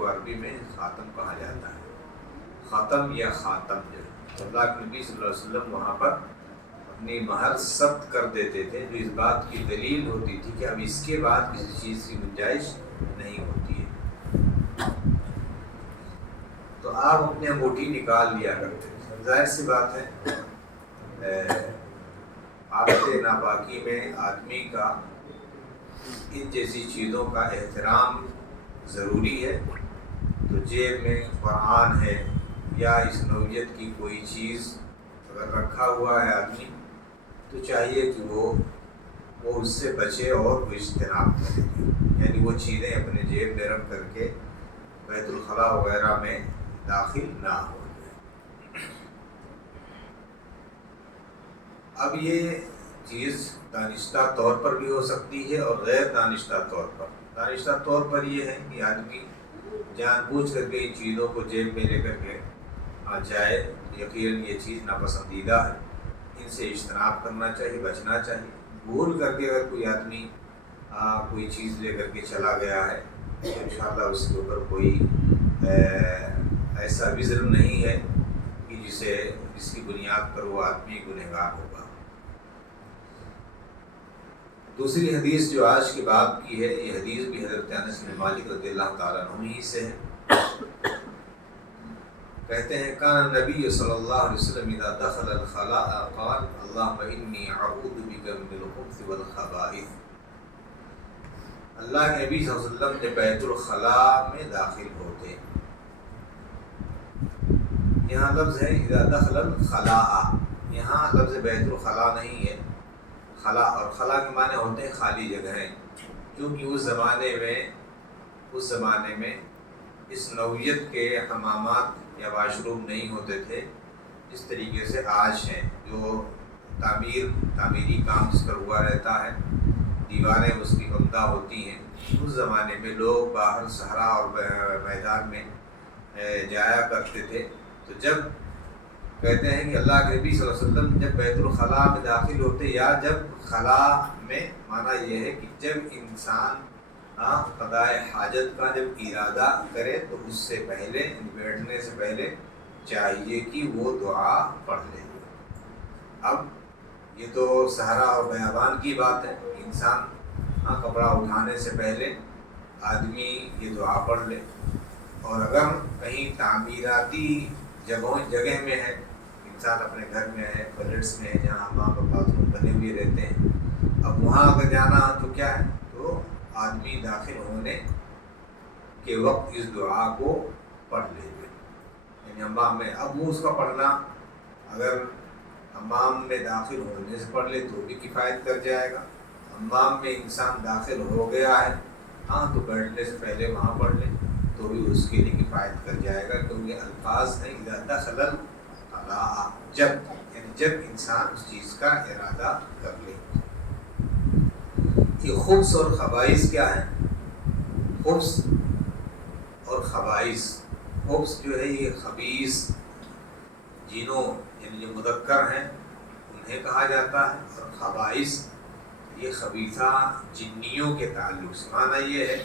کو عربی میں خاتم کہا جاتا ہے. ختم یا خاتم جو اللہ کے نبی صلی اللہ علیہ وسلم وہاں پر اپنی مہر ثبت کر دیتے تھے، جو اس بات کی دلیل ہوتی تھی کہ اب اس کے بعد کسی چیز کی گنجائش نہیں ہوتی ہے. تو آپ اپنی انگوٹھی نکال لیا کرتے تھے. ظاہر سی بات ہے عادت ناپاکی میں آدمی کا ان جیسی چیزوں کا احترام ضروری ہے. تو جیب میں قرآن ہے یا اس نوعیت کی کوئی چیز اگر رکھا ہوا ہے آدمی تو چاہیے کہ وہ اس سے بچے اور وہ اجتناب کرے، یعنی وہ چیزیں اپنے جیب میں رکھ کر کے بیت الخلاء وغیرہ میں داخل نہ ہو جائے. اب یہ چیز دانستہ طور پر بھی ہو سکتی ہے اور غیر دانستہ طور پر. دانستہ طور پر یہ ہے کہ آدمی جان بوجھ کر کے ان چیزوں کو جیب میں لے کر کے جائے. یقیناً یہ چیز ناپسندیدہ ہے، ان سے اجتناب کرنا چاہیے، بچنا چاہیے. بھول کر کے اگر کوئی آدمی کوئی چیز لے کر کے چلا گیا ہے تو انشاءاللہ اس کے اوپر کوئی ایسا وزر نہیں ہے کہ جس کی بنیاد پر وہ آدمی گنہگار ہوگا. دوسری حدیث جو آج کے باب کی ہے، یہ حدیث بھی حضرت انس بن مالک رضی اللہ تعالیٰ عنہ ہی سے ہے. کہتے ہیں کان نبی صلی اللہ علیہ وسلم اذا دخل الخلاء قال اللهم انی اعوذ بک من الخبث والخبائث. اللہ کے نبی صلی اللہ علیہ وسلم جب بیت الخلاء میں داخل ہوتے، یہاں لفظ ہے اذا دخل الخلاء، یہاں لفظ بیت الخلاء نہیں ہے. خلا اور خلا کے معنی ہوتے ہیں خالی جگہیں، کیونکہ اس زمانے میں اس نوعیت کے حمامات یا واش روم نہیں ہوتے تھے اس طریقے سے آج ہیں، جو تعمیری کام اس پر ہوا رہتا ہے، دیواریں اس کی عمدہ ہوتی ہیں. اس زمانے میں لوگ باہر صحرا اور میدان میں جایا کرتے تھے. تو جب کہتے ہیں کہ اللہ کے نبی صلی اللہ علیہ وسلم جب بیت الخلاء میں داخل ہوتے، یا جب خلاء میں معنی یہ ہے کہ جب انسان قضاء حاجت کا جب ارادہ کرے تو اس سے پہلے، بیٹھنے سے پہلے چاہیے کہ وہ دعا پڑھ لے. اب یہ تو صحرا اور بیابان کی بات ہے، انسان کپڑا اٹھانے سے پہلے آدمی یہ دعا پڑھ لے. اور اگر کہیں تعمیراتی جگہ میں ہے، انسان اپنے گھر میں ہے، فلیٹس میں ہے جہاں حمام اور باتھ روم بنے ہوئے رہتے ہیں، اب وہاں اگر جانا تو کیا ہے، تو آدمی داخل ہونے کے وقت اس دعا کو پڑھ لے گے. یعنی حمام میں اب وہ اس کا پڑھنا اگر حمام میں داخل ہونے سے پڑھ لے تو بھی کفایت کر جائے گا. حمام میں انسان داخل ہو گیا ہے تو بیٹھنے سے پہلے وہاں پڑھ لے تو بھی اس کے لیے کفایت کر جائے گا، کیونکہ الفاظ ہیں اذا دخل الخلاء، جب انسان اس چیز کا ارادہ کر لے. یہ خبث اور خبائث کیا ہے؟ خبث اور خبائث. خبث جو ہے یہ خبیث جنوں یعنی جو مذکر ہیں انہیں کہا جاتا ہے، اور خبائث یہ خبیثہ جنیوں کے تعلق سے. معنی یہ ہے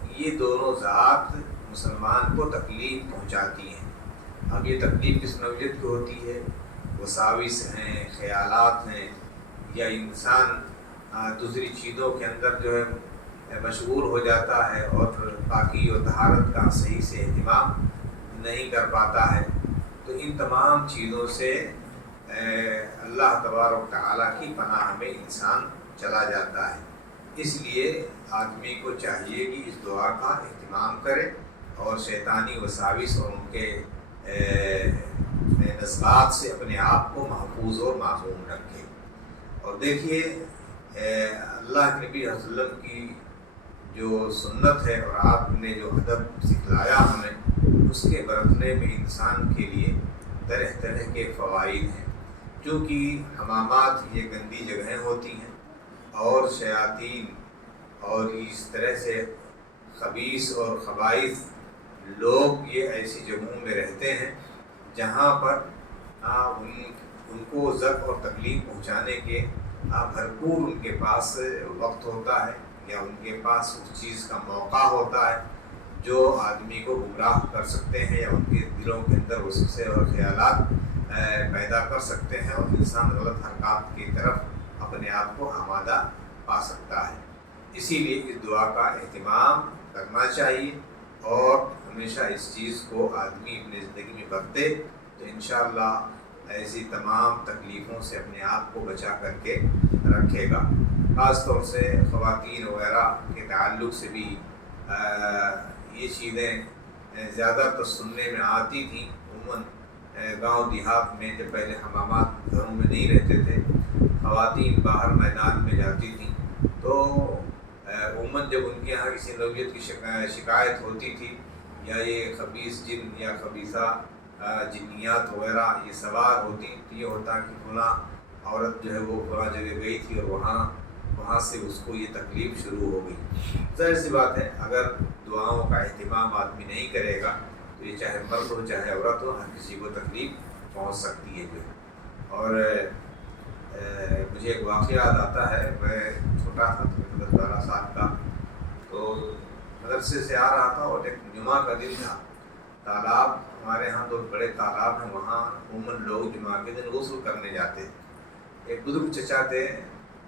کہ یہ دونوں ذات مسلمان کو تکلیف پہنچاتی ہیں. اب یہ تکلیف کس نوعیت کی ہوتی ہے؟ وساوس ہیں، خیالات ہیں، یا انسان دوسری چیزوں کے اندر جو ہے مشغول ہو جاتا ہے اور پاکی و طہارت کا صحیح سے اہتمام نہیں کر پاتا ہے. تو ان تمام چیزوں سے اللہ تبارک و تعالیٰ کی پناہ میں انسان چلا جاتا ہے. اس لیے آدمی کو چاہیے کہ اس دعا کا اہتمام کرے اور شیطانی وساوس اور ان کے نزغات سے اپنے آپ کو محفوظ اور معصوم رکھے. اور دیکھیے اللہ کے نبی صلی اللہ علیہ وسلم کی جو سنت ہے اور آپ نے جو ادب سکھلایا ہمیں، اس کے برتنے میں انسان کے لیے طرح طرح کے فوائد ہیں. کیونکہ حمامات یہ گندی جگہیں ہوتی ہیں اور شیاطین اور اس طرح سے خبیث اور خبائث لوگ یہ ایسی جگہوں میں رہتے ہیں جہاں پر ان کو ضرر اور تکلیف پہنچانے کے بھرپور ان کے پاس وقت ہوتا ہے یا ان کے پاس اس چیز کا موقع ہوتا ہے. جو آدمی کو گمراہ کر سکتے ہیں یا ان کے دلوں کے اندر وسوسے اور خیالات پیدا کر سکتے ہیں، اور انسان غلط حرکات کی طرف اپنے آپ کو آمادہ پا سکتا ہے۔ اسی لیے اس دعا کا اہتمام کرنا چاہیے، اور ہمیشہ اس چیز کو آدمی اپنی زندگی میں برتے تو انشاءاللہ ایسی تمام تکلیفوں سے اپنے آپ کو بچا کر کے رکھے گا۔ خاص طور سے خواتین وغیرہ کے تعلق سے بھی یہ چیزیں زیادہ تر سننے میں آتی تھیں۔ عموماً گاؤں دیہات میں جب پہلے حمامات گھروں میں نہیں رہتے تھے، خواتین باہر میدان میں جاتی تھیں، تو عموماً جب ان کے یہاں کسی نوعیت کی شکایت ہوتی تھی، یا یہ خبیث جن یا خبیثہ جنیات وغیرہ یہ سوار ہوتی، تو یہ ہوتا کہ فلاں عورت جو ہے وہ فلاں جگہ گئی تھی اور وہاں سے اس کو یہ تکلیف شروع ہو گئی۔ ظاہر سی بات ہے، اگر دعاؤں کا اہتمام آدمی نہیں کرے گا تو یہ چاہے مرد ہو چاہے عورت ہو، ہر کسی کو تکلیف پہنچ سکتی ہے جو ہے۔ اور مجھے ایک واقعہ یاد آتا ہے، میں چھوٹا تھا، 12 سال کا، تو مدرسے سے آ رہا تھا اور ایک جمعہ کا دن تھا۔ تالاب، ہمارے ہاں 2 بڑے تالاب ہیں، وہاں عموماً لوگ جمعہ کے دن غسل کرنے جاتے۔ ایک بزرگ چچا تھے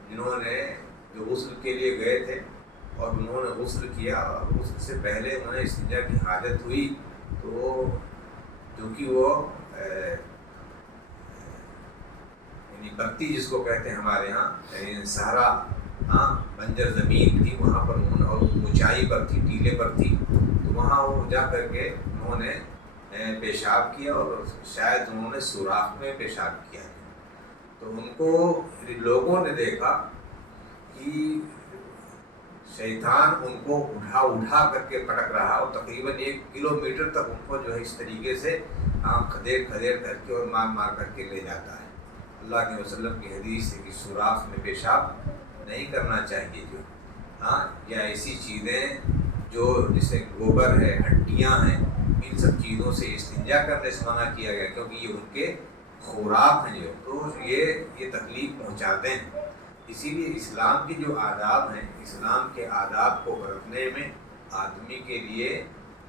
جنہوں نے جو غسل کے لیے گئے تھے، اور انہوں نے غسل کیا، اور غسل سے پہلے انہیں استنجا کی حاجت ہوئی، تو چونکہ وہ یعنی برتی جس کو کہتے ہیں ہمارے ہاں، یعنی صحرا، بنجر زمین تھی وہاں پر، انہوں نے، اور اونچائی پر تھی، ٹیلے پر تھی، تو وہاں وہ جا کر کے انہوں نے پیشاب کیا، اور شاید انہوں نے سوراخ میں پیشاب کیا۔ تو ان کو لوگوں نے دیکھا کہ شیطان ان کو اٹھا کر کے پٹک رہا، اور تقریباً 1 کلومیٹر تک ان کو جو ہے اس طریقے سے کھدیر کر کے اور مار کر کے لے جاتا ہے۔ اللہ کے وسلم کی حدیث ہے کہ سوراخ میں پیشاب نہیں کرنا چاہیے، جو یا ایسی چیزیں جو جیسے گوبر ہے، ہڈیاں ہیں، ان سب چیزوں سے استنجا کرنے سے منع کیا گیا، کیونکہ یہ ان کے خوراک ہیں، جو تو یہ تکلیف پہنچاتے ہیں۔ اسی لیے اسلام کے جو آداب ہیں، اسلام کے آداب کو برتنے میں آدمی کے لیے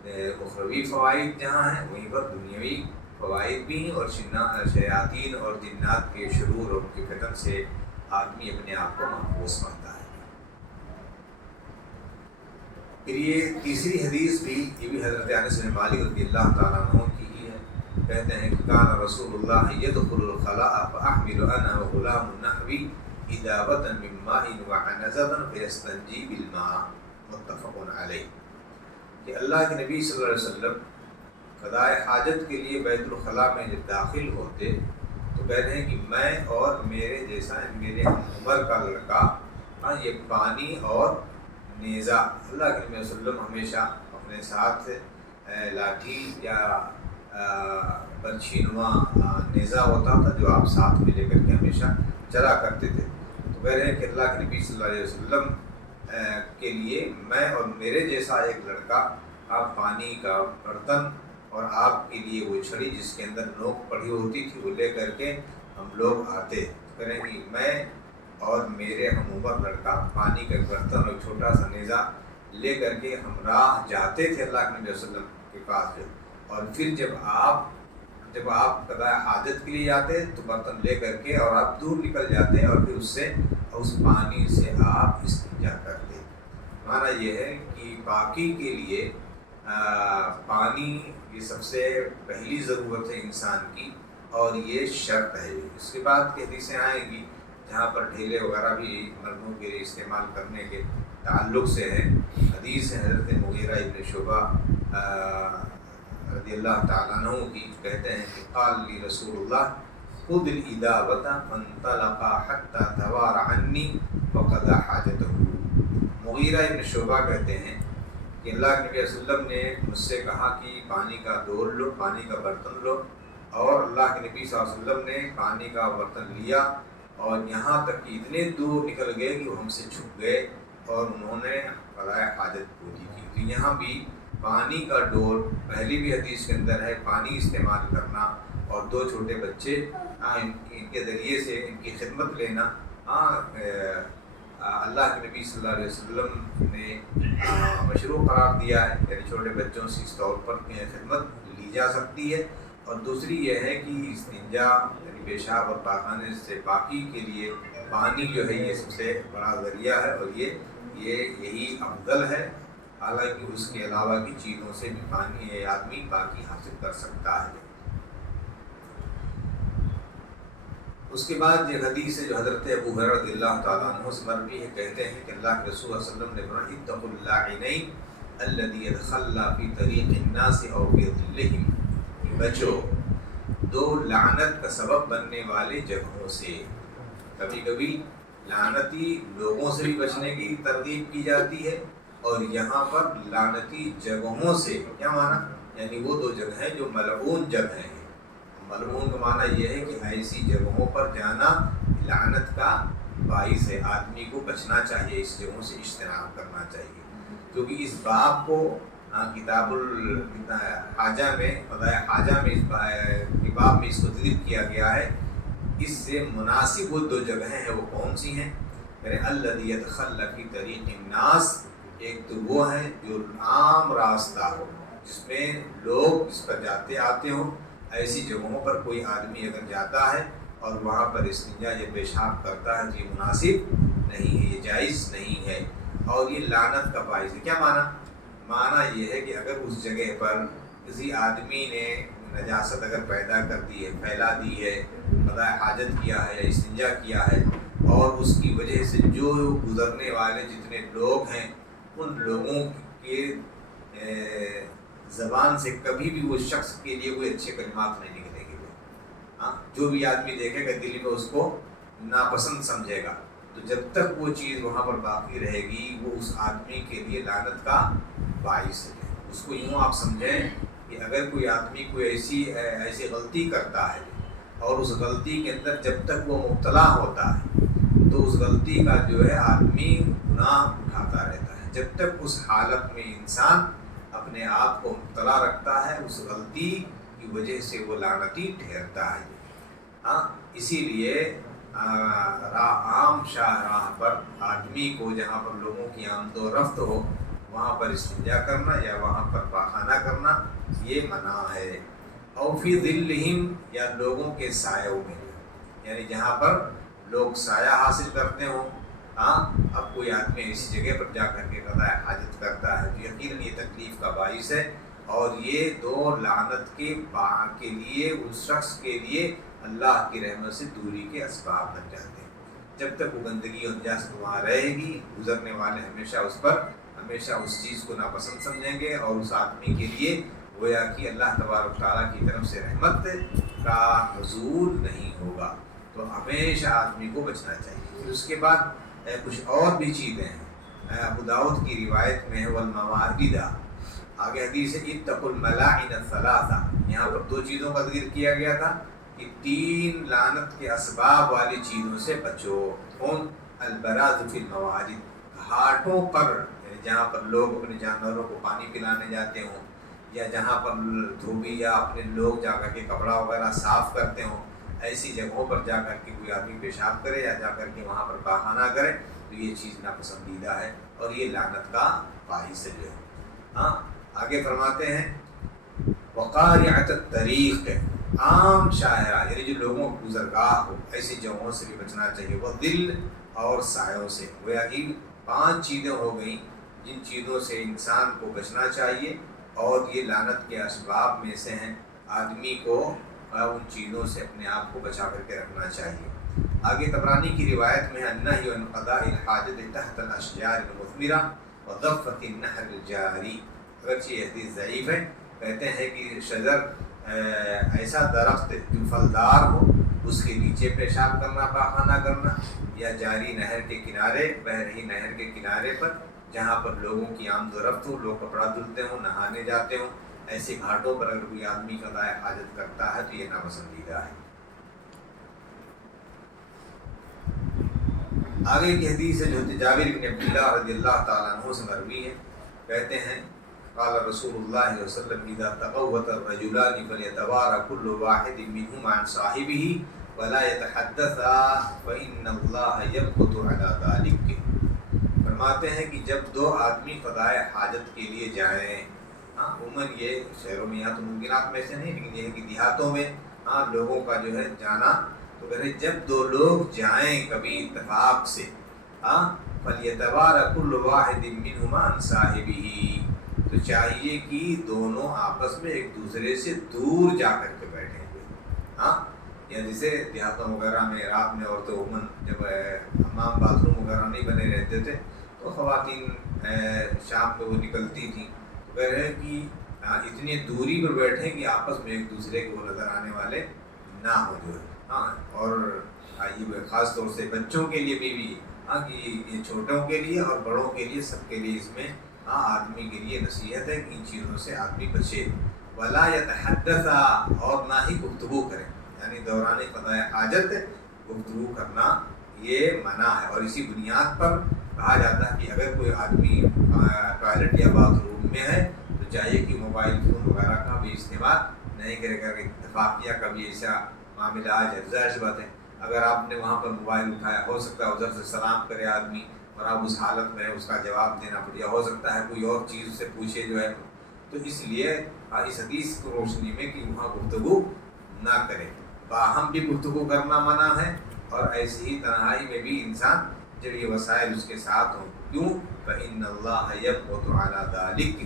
اخروی فوائد جہاں ہیں، وہیں پر دنیاوی فوائد بھی ہیں، اور شیاطین اور جنات کے شرور اور ان کے فتن سے آدمی اپنے آپ کو محفوظ پاتا ہے۔ پھر یہ تیسری حدیث بھی، یہ بھی حضرت انس بن مالک رضی اللہ تعالیٰ عنہ کی ہی ہے۔ کہتے ہیں کہ کان رسول اللہ يدخل الخلاء فاحمل انا وغلام نحوی اداوة من ماء وعنزبا فيستنجي بالماء، متفق علیہ۔ کہ اللہ کے نبی صلی اللہ علیہ وسلم قضائے حاجت کے لیے بیت الخلاء میں جب داخل ہوتے تو کہتے ہیں کہ میں اور میرے جیسا، میرے ہم عمر کا لڑکا، یہ پانی اور نیزہ، اللہ کے نبی صلی اللہ علیہ وسلم ہمیشہ اپنے ساتھ لاٹھی یا برچھینواں نیزہ ہوتا تھا جو آپ ساتھ میں لے کر کے ہمیشہ چلا کرتے تھے۔ تو کہہ رہے ہیں کہ اللہ کے نبی صلی اللہ علیہ وسلم کے لیے میں اور میرے جیسا ایک لڑکا، آپ پانی کا برتن اور آپ کے لیے وہ چھڑی جس کے اندر نوک پڑی ہوتی تھی، وہ لے کر کے ہم لوگ آتے۔ کہہ رہے ہیں کہ میں اور میرے ہم عمر لڑکا پانی کا برتن اور چھوٹا سا نیزہ لے کر کے ہم راہ جاتے تھے اللہ کے نبی صلی اللہ علیہ وسلم کے پاس، اور پھر جب آپ قضاء حاجت کے لیے جاتے تو برتن لے کر کے اور آپ دور نکل جاتے، اور پھر اس پانی سے آپ استنجا کرتے۔ معنی یہ ہے کہ پاکی کے لیے پانی یہ سب سے پہلی ضرورت ہے انسان کی، اور یہ شرط ہے۔ اس کے بعد کی حدیثیں آئیں گی جہاں پر ڈھیلے وغیرہ بھی مردوں کے لیے استعمال کرنے کے تعلق سے ہے۔ حدیث ہے حضرت مغیرہ ابن شعبہ رضی اللہ تعالیٰ عنہ کی، کہتے ہیں کہ قال لی رسول اللہ خذ الاداوۃ فانطلق حتی توار عنی وقضى حاجتہ۔ مغیرہ ابن شعبہ کہتے ہیں کہ اللہ کے نبی صلی اللہ علیہ وسلم نے مجھ سے کہا کہ پانی کا ڈول لو، پانی کا برتن لو، اور اللہ کے نبی صلی اللہ علیہ وسلم نے پانی کا برتن لیا، اور یہاں تک کہ اتنے دور نکل گئے کہ وہ ہم سے چھپ گئے، اور انہوں نے قضاء حاجت پوری کی۔ تو یہاں بھی پانی کا ڈول، پہلی بھی حدیث کے اندر ہے پانی استعمال کرنا، اور 2 چھوٹے بچے ان کے ذریعے سے ان کی خدمت لینا، اللہ کے نبی صلی اللہ علیہ وسلم نے مشروع قرار دیا ہے، یعنی چھوٹے بچوں سے اس طور پر خدمت لی جا سکتی ہے۔ اور دوسری یہ ہے کہ استنجا یعنی پیشاب اور پاخانے سے پاکی کے لیے پانی جو ہے یہ سب سے بڑا ذریعہ ہے، اور یہی افضل ہے، حالانکہ اس کے علاوہ کی چیزوں سے بھی پانی آدمی پاکی حاصل کر سکتا ہے۔ اس کے بعد یہ حدیث ہے جو حضرت ابو ہریرہ رضی اللہ تعالیٰ عنہ سے مروی ہے، کہتے ہیں کہ اللہ کے رسول صلی اللہ علیہ وسلم نے فرمایا اتقوا اللاعنین الذی یتخلی فی طریق الناس او فی ظلہم، بچو دو لعنت کا سبب بننے والے جگہوں سے۔ کبھی کبھی لعنتی لوگوں سے بھی بچنے کی ترغیب کی جاتی ہے، اور یہاں پر لعنتی جگہوں سے کیا معنی، یعنی وہ دو جگہیں جو ملعون جگہیں ہیں۔ ملعون کا معنی یہ ہے کہ ایسی جگہوں پر جانا لعنت کا باعث ہے، آدمی کو بچنا چاہیے، اس جگہوں سے اجتناب کرنا چاہیے، کیونکہ اس باب کو کتاب الحاجہ میں قضاء حاجہ میں اس باب میں اس کو ذکر کیا گیا ہے۔ اس سے مناسب وہ دو جگہیں ہیں، وہ کون سی ہیں؟ یعنی الذی یتخلی فی طریق الناس، ایک تو وہ ہے جو عام راستہ ہو، جس میں لوگ اس پر جاتے آتے ہوں، ایسی جگہوں پر کوئی آدمی اگر جاتا ہے اور وہاں پر استنجا یا پیشاب کرتا ہے تو یہ مناسب نہیں ہے، یہ جائز نہیں ہے، اور یہ لعنت کا باعث ہے۔ کیا معنی یہ ہے کہ اگر اس جگہ پر کسی آدمی نے نجاست اگر پیدا کر دی ہے، پھیلا دی ہے، قضاء حاجت کیا ہے یا استنجا کیا ہے، اور اس کی وجہ سے جو گزرنے والے جتنے لوگ ہیں ان لوگوں کے زبان سے کبھی بھی وہ شخص کے لیے کوئی اچھے کلمات نہیں نکلیں گے، ہاں جو بھی آدمی دیکھے گا دل میں اس کو ناپسند سمجھے گا، تو جب تک وہ چیز وہاں پر باقی رہے گی وہ اس آدمی کے لیے لعنت کا باعث ہے۔ اس کو یوں آپ سمجھیں کہ اگر کوئی آدمی کوئی ایسی غلطی کرتا ہے اور اس غلطی کے اندر جب تک وہ مبتلا ہوتا ہے تو اس غلطی کا جو ہے آدمی گناہ اٹھاتا رہتا ہے، جب تک اس حالت میں انسان اپنے آپ کو مبتلا رکھتا ہے اس غلطی کی وجہ سے وہ لعنتی ٹھہرتا ہے۔ ہاں اسی لیے عام شاہراہ پر آدمی کو جہاں پر لوگوں کی آمد و رفت ہو وہاں پر استنجا کرنا یا وہاں پر پاخانہ کرنا یہ منع ہے۔ اور فی ظلہم، یا لوگوں کے سایوں میں، یعنی جہاں پر لوگ سایہ حاصل کرتے ہوں۔ ہاں اب کوئی آدمی ایسی جگہ پر جا کر کے قضاء حاجت کرتا ہے تو یقیناً یہ تکلیف کا باعث ہے، اور یہ دو لعنت کے لیے اس شخص کے لیے اللہ کی رحمت سے دوری کے اسباب بن جاتے ہیں۔ جب تک وہ گندگی اور نجاست وہاں رہے گی حضرنے والے ہمیشہ اس چیز کو ناپسند سمجھیں گے، اور اس آدمی کے لیے گویا کہ اللہ تبارک تعالیٰ کی طرف سے رحمت کا نزول نہیں ہوگا، تو ہمیشہ آدمی کو بچنا چاہیے۔ پھر اس کے بعد کچھ اور بھی چیزیں ہیں، ابو داؤد کی روایت میں ہے والمواردہ، آگے حدیث ہے اتقوا الملاعن الثلاثہ، یہاں پر دو چیزوں کا ذکر کیا گیا تھا کہ 3 لعنت کے اسباب والی چیزوں سے بچو۔ کون؟ البراز فی الموارد، گھاٹوں پر جہاں پر لوگ اپنے جانوروں کو پانی پلانے جاتے ہوں، یا جہاں پر دھوبی یا اپنے لوگ جا کر کے کپڑا وغیرہ صاف کرتے ہوں، ایسی جگہوں پر جا کر کے کوئی آدمی پیشاب کرے یا جا کر کے وہاں پر پاخانہ کرے تو یہ چیز ناپسندیدہ ہے اور یہ لعنت کا باعث ہے۔ ہاں آگے فرماتے ہیں وقارعۃ الطریق، عام شاہراہ یعنی جو لوگوں کو گزرگاہ ہو ایسی جگہوں سے بھی بچنا چاہیے، وہ دل اور سایوں سے، گویا کہ 5 چیزیں ہو گئیں جن چیزوں سے انسان کو بچنا چاہیے، اور یہ لعنت کے اسباب میں سے ہیں، آدمی کو ان چیزوں سے اپنے آپ کو بچا کر کے رکھنا چاہیے۔ آگے طبرانی کی روایت میں النہی عن قضاء الحاجت تحت الاشجار المثمرہ وضفۃ النہر الجاری، اگرچہ یہ حدیث ضعیف ہے، کہتے ہیں کہ شجر ایسا درخت جو پھلدار ہو اس کے نیچے پیشاب کرنا پاخانہ کرنا، یا جاری نہر کے کنارے، بہ رہی نہر کے کنارے پر جہاں پر لوگوں کی آمد و رفت ہو، لوگ کپڑا دھلتے ہوں، نہانے جاتے ہوں، ایسے گھاٹوں پر اگر کوئی آدمی قضاء حاجت کرتا ہے تو یہ ناپسندیدہ ہے۔ آگے کی حدیث ہے جو جابر بن عبداللہ رضی اللہ تعالیٰ عنہ سے مروی ہے، کہتے ہیں قال رسول اللہ صلی اللہ علیہ وسلم اذا تقوت الرجلان فلیتوارى كل واحد منهما عن صاحبه ولا يتحدثا فإن الله يمقت على ذلك، فرماتے ہیں کہ جب دو آدمی قضائے حاجت کے لیے جائیں، عموماً یہ شہروں میں یہاں تو ممکنات میں سے نہیں، لیکن یہ ہے کہ دیہاتوں میں لوگوں کا جو ہے جانا، تو کہتے ہیں جب دو لوگ جائیں کبھی اتفاق سے، فَلْيَتَوَارَ كُلُّ وَاحِدٍ مِّنْهُمَا عَنْ صَاحِبِهِ، تو چاہیے کہ دونوں آپس میں ایک دوسرے سے دور جا کر کے بیٹھیں گے۔ یا جیسے دیہاتوں وغیرہ میں رات میں عورتیں عموماً جب حمام باتھ روم وغیرہ نہیں بنے رہتے تھے تو خواتین شام کو وہ نکلتی تھیں، تو کہہ رہے ہیں کہ اتنی دوری پر بیٹھیں کہ آپس میں ایک دوسرے کو نظر آنے والے نہ ہو جو ہے۔ اور یہ خاص طور سے بچوں کے لیے بھی کہ یہ چھوٹوں کے لیے اور بڑوں کے لیے، سب کے لیے اس میں آدمی کے لیے نصیحت ہے کہ ان چیزوں سے آدمی بچے۔ وَلَا يَتَحَدَّثَ، اور نہ ہی گفتگو کرے، یعنی دوران قضاء حاجت گفتگو کرنا یہ منع ہے۔ اور اسی بنیاد پر کہا جاتا ہے کہ اگر کوئی آدمی ٹوائلٹ یا باتھ روم میں ہے تو چاہیے کہ موبائل فون وغیرہ کا بھی استعمال نہیں کرے گا۔ اتفاقیہ کبھی ایسا معاملہ آ جائے، ظاہر سی بات ہے اگر آپ نے وہاں پر موبائل اٹھایا، ہو سکتا ہے ادھر سے سلام کرے آدمی اور آپ اس حالت میں اس کا جواب دینا پڑے، یا ہو سکتا ہے کوئی اور چیز سے پوچھے جو ہے، تو اس لیے اس حدیث کی روشنی میں کہ وہاں گفتگو نہ کرے۔ باہم بھی گفتگو کرنا منع ہے، اور ایسی ہی تنہائی میں بھی انسان جب یہ وسائل اس کے ساتھ ہوں، کیوں؟ فَإِنَّ اللَّهَ يَبْغَضُ عَلَىٰ ذَلِكَ،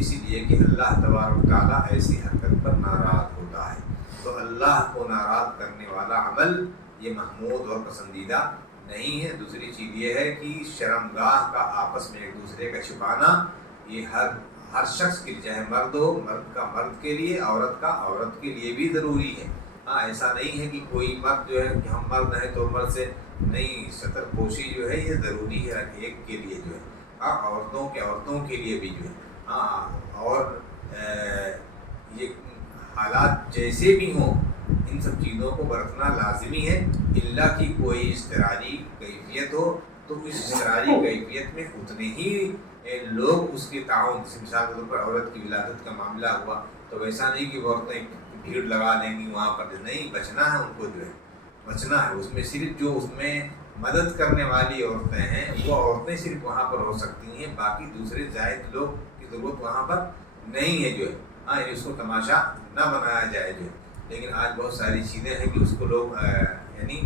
اس لیے کہ اللہ تبارک تعالیٰ ایسی حرکت پر ناراض ہوتا ہے۔ تو اللہ کو ناراض کرنے والا عمل یہ محمود اور پسندیدہ نہیں ہے۔ دوسری چیز یہ ہے کہ شرمگاہ کا آپس میں ایک دوسرے کا چھپانا یہ ہر شخص کے لیے، چاہے مرد ہو، مرد کا مرد کے لیے، عورت کا عورت کے لیے بھی ضروری ہے۔ ایسا نہیں ہے کہ کوئی مرد جو ہے کہ ہم مرد ہیں تو مرد سے نہیں، سطر پوشی جو ہے یہ ضروری ہے ہر ایک کے لیے جو ہے، عورتوں کے لیے بھی جو ہے۔ اور یہ حالات جیسے بھی ہوں ان سب چیزوں کو برتنا لازمی ہے، الا کہ کوئی اضطراری کیفیت ہو تو اس اضطراری کیفیت میں اتنے ہی لوگ اس کے تعاون، مثال کے طور پر عورت کی ولادت کا معاملہ ہوا تو ویسا نہیں کہ وہ عورتیں بھیڑ لگا لیں گی وہاں پر، نہیں، بچنا ہے ان کو، جو ہے بچنا ہے۔ اس میں صرف جو اس میں مدد کرنے والی عورتیں ہیں وہ عورتیں صرف وہاں پر ہو سکتی ہیں، باقی دوسرے زائد لوگ کی ضرورت وہاں پر نہیں ہے جو ہے۔ یعنی اس کو تماشا نہ بنایا جائے جو ہے۔ لیکن آج بہت ساری چیزیں ہیں کہ اس کو لوگ یعنی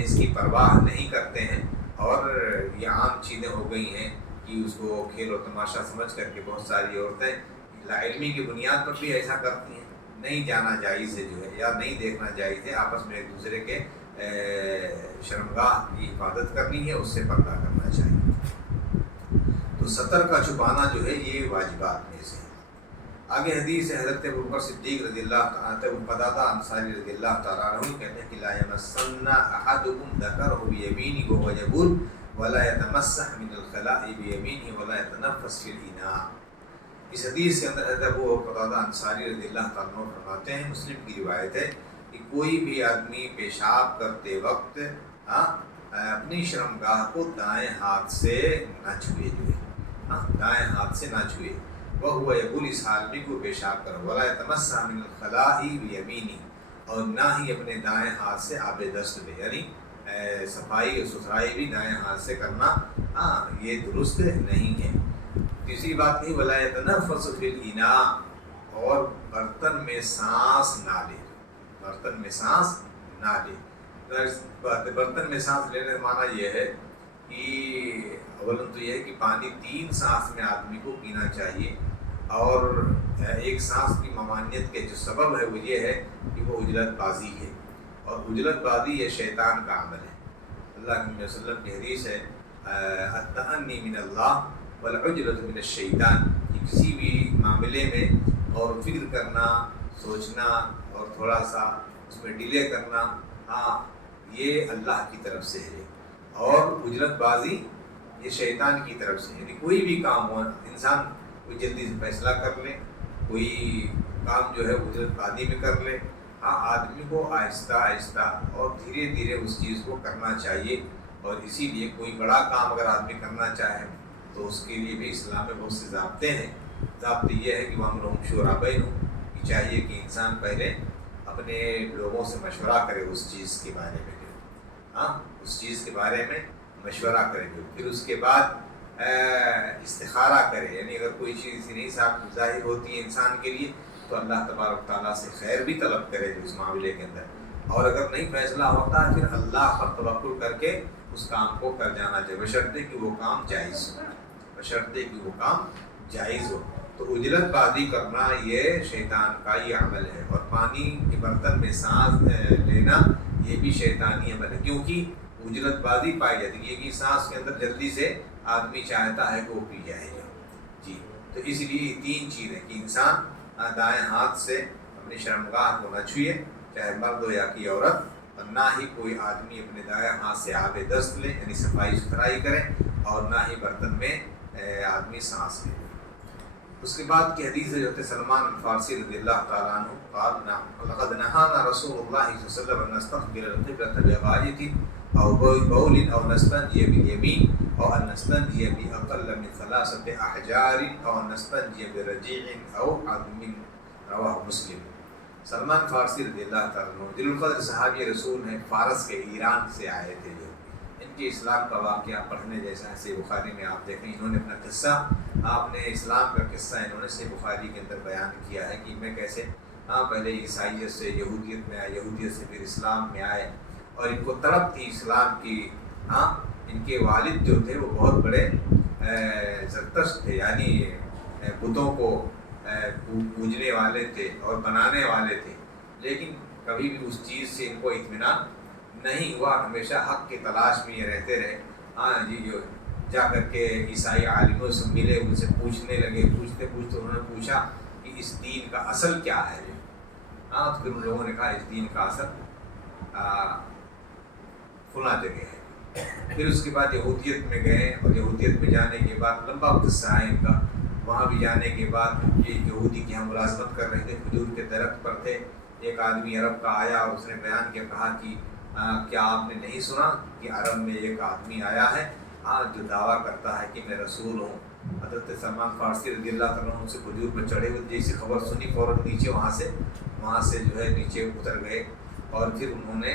اس کی پرواہ نہیں کرتے ہیں، اور یہ عام چیزیں ہو گئی ہیں کہ اس کو کھیل و تماشا سمجھ کر کے بہت ساری عورتیں لا علمی کی بنیاد پر بھی ایسا کرتی ہیں۔ نہیں جانا جائز ہے جو ہے، یا نہیں دیکھنا جائز ہے، آپس میں ایک دوسرے کے شرمگاہ کی حفاظت کرنی ہے، اس سے پردہ کرنا چاہیے۔ تو سطر کا چھپانا جو ہے یہ واجبات میں سے ہے۔ آگے حدیث ہے حضرت ابوبکر صدیق رضی اللہ تعالیٰ عنہ، قتادہ انصاری رضی اللہ تعالیٰ عنہ کہتے ہیں کہ لا یمسن احدکم ذکرہ بیمینہ وهو یبول ولا یتمسح من الخلاء بیمینہ ولا یتنفس فی الاناء۔ اس حدیث کے اندر حضرت ابو قتادہ انصاری رضی اللہ تعالیٰ عنہ فرماتے ہیں، مسلم کی روایت ہے کہ کوئی بھی آدمی پیشاب کرتے وقت اپنی شرمگاہ کو دائیں ہاتھ سے نہ چھوئے، جو ہے دائیں ہاتھ سے نہ چھوئے، وَهُوَ يَقُولُ، اس حال میں کوئی پیشاب کرے، وَلَا يَتَمَسَّحْ مِنَ الْخَلَاءِ بِيَمِينِهِ، اور نہ ہی اپنے دائیں ہاتھ سے آب دست لے، یعنی صفائی اور ستھرائی بھی دائیں ہاتھ سے کرنا یہ درست نہیں ہے۔ تیسری بات یہ وَلَا يَتَنَفَّسُ فِي الْإِنَاءِ، اور برتن میں سانس نہ لے، برتن میں سانس نہ لے۔ برتن میں سانس لینے کا معنی یہ ہے کہ اولن تو یہ ہے کہ پانی 3 سانس میں آدمی کو پینا چاہیے، اور ایک سانس کی ممانعت کے جو سبب ہے وہ یہ ہے کہ وہ عجلت بازی ہے، اور عجلت بازی یہ شیطان کا عمل ہے۔ اللہ کے وسلم کی حدیث ہے التأنی من اللہ والعجلت من الشیطان، کہ کسی بھی معاملے میں اور فکر کرنا، سوچنا اور تھوڑا سا اس میں ڈیلے کرنا، یہ اللہ کی طرف سے ہے، اور عجلت بازی یہ شیطان کی طرف سے۔ یعنی کوئی بھی کام ہو، انسان کوئی جلدی سے فیصلہ کر لے، کوئی کام جو ہے عجلت بازی میں کر لے، آدمی کو آہستہ آہستہ اور دھیرے دھیرے اس چیز کو کرنا چاہیے۔ اور اسی لیے کوئی بڑا کام اگر آدمی کرنا چاہے تو اس کے لیے بھی اسلام میں بہت سے ضابطے ہیں۔ ضابطے یہ ہے کہ وَأَمْرُهُمْ شُورَىٰ بَيْنَهُمْ، کہ چاہیے کہ انسان پہلے اپنے لوگوں سے مشورہ کرے اس چیز کے بارے میں، اس چیز کے بارے میں مشورہ کرے گے، پھر اس کے بعد استخارہ کرے، یعنی اگر کوئی چیز نہیں صاف ظاہر ہوتی ہے انسان کے لیے تو اللہ تبارک تعالیٰ سے خیر بھی طلب کرے جو اس معاملے کے اندر، اور اگر نہیں فیصلہ ہوتا ہے پھر اللہ پر توکل کر کے اس کام کو کر جانا چاہیے، بشرطے کہ وہ کام جائز ہو، بشرطے کہ وہ کام جائز ہو۔ تو اجلت بازی کرنا یہ شیطان کا ہی عمل ہے، اور پانی کے برتن میں سانس لینا یہ بھی شیطانی عمل ہے، کیونکہ اجلت بازی پائی جاتی ہے کہ سانس کے اندر جلدی سے آدمی چاہتا ہے کہ وہ پی جائے گا جی۔ تو اس لیے یہ تین چیزیں کہ انسان دائیں ہاتھ سے اپنی شرمگاہ کو نہ چھوئے، چاہے مرد ہو یا کی عورت، اور نہ ہی کوئی آدمی اپنے دائیں ہاتھ سے آب دست لے یعنی صفائی ستھرائی کرے، اور نہ ہی برتن میں آدمی سانس لے۔ اس کے بعد کی حدیث ہے جو سلمان الفارسی رضی اللہ تعالیٰ عنہ قال لقد نهانا رسول الله صلی اللہ علیہ وسلم ان نستقبل القبلة بغائط او بول او نستنجي باليمين او ان نستنجي باقل من 3 احجار او ان نستنجي برجيع او عظم، رواه مسلم۔ سلمان فارسی رضی اللہ تعالیٰ عنہ جلیل القدر صحابی رسول ہیں، فارس کے ایران سے آئے تھے، جو ان کے اسلام کا واقعہ پڑھنے جیسا ہے۔ صحیح بخاری میں آپ دیکھیں انہوں نے اپنا قصہ، آپ نے اسلام کا قصہ انہوں نے صحیح بخاری کے اندر بیان کیا ہے کہ میں کیسے پہلے عیسائیت سے یہودیت میں آئے، یہودیت سے پھر اسلام میں آئے، اور ان کو طلب تھی اسلام کی۔ ان کے والد جو تھے وہ بہت بڑے زرتشت تھے، یعنی بتوں کو پوجنے والے تھے اور بنانے والے تھے، لیکن کبھی بھی اس چیز سے ان کو اطمینان نہیں ہوا، ہمیشہ حق کی تلاش میں یہ رہتے رہے۔ جی جو جا کر کے عیسائی عالموں سے ملے، ان سے پوچھنے لگے، پوچھتے پوچھتے انہوں نے پوچھا کہ اس دین کا اصل کیا ہے۔ تو پھر ان لوگوں نے کہا اس دین کا اصل فلاں جگہ ہے۔ پھر اس کے بعد یہودیت میں گئے، اور یہودیت میں جانے کے بعد لمبا قصہ ہے ان کا، وہاں بھی جانے کے بعد یہ یہودی کی ہم ملازمت کر رہے تھے، کھجور کے درخت پر تھے، ایک آدمی عرب کا آیا اور اس نے بیان کیا، کہا کہ کیا آپ نے نہیں سنا کہ عرب میں ایک آدمی آیا ہے جو دعویٰ کرتا ہے کہ میں رسول ہوں۔ حضرت سلمان فارسی رضی اللہ تعالیٰ عنہ سے کھجور پر چڑھے ہوئے، جیسی خبر سنی فوراً نیچے وہاں سے جو ہے نیچے اتر گئے، اور پھر انہوں نے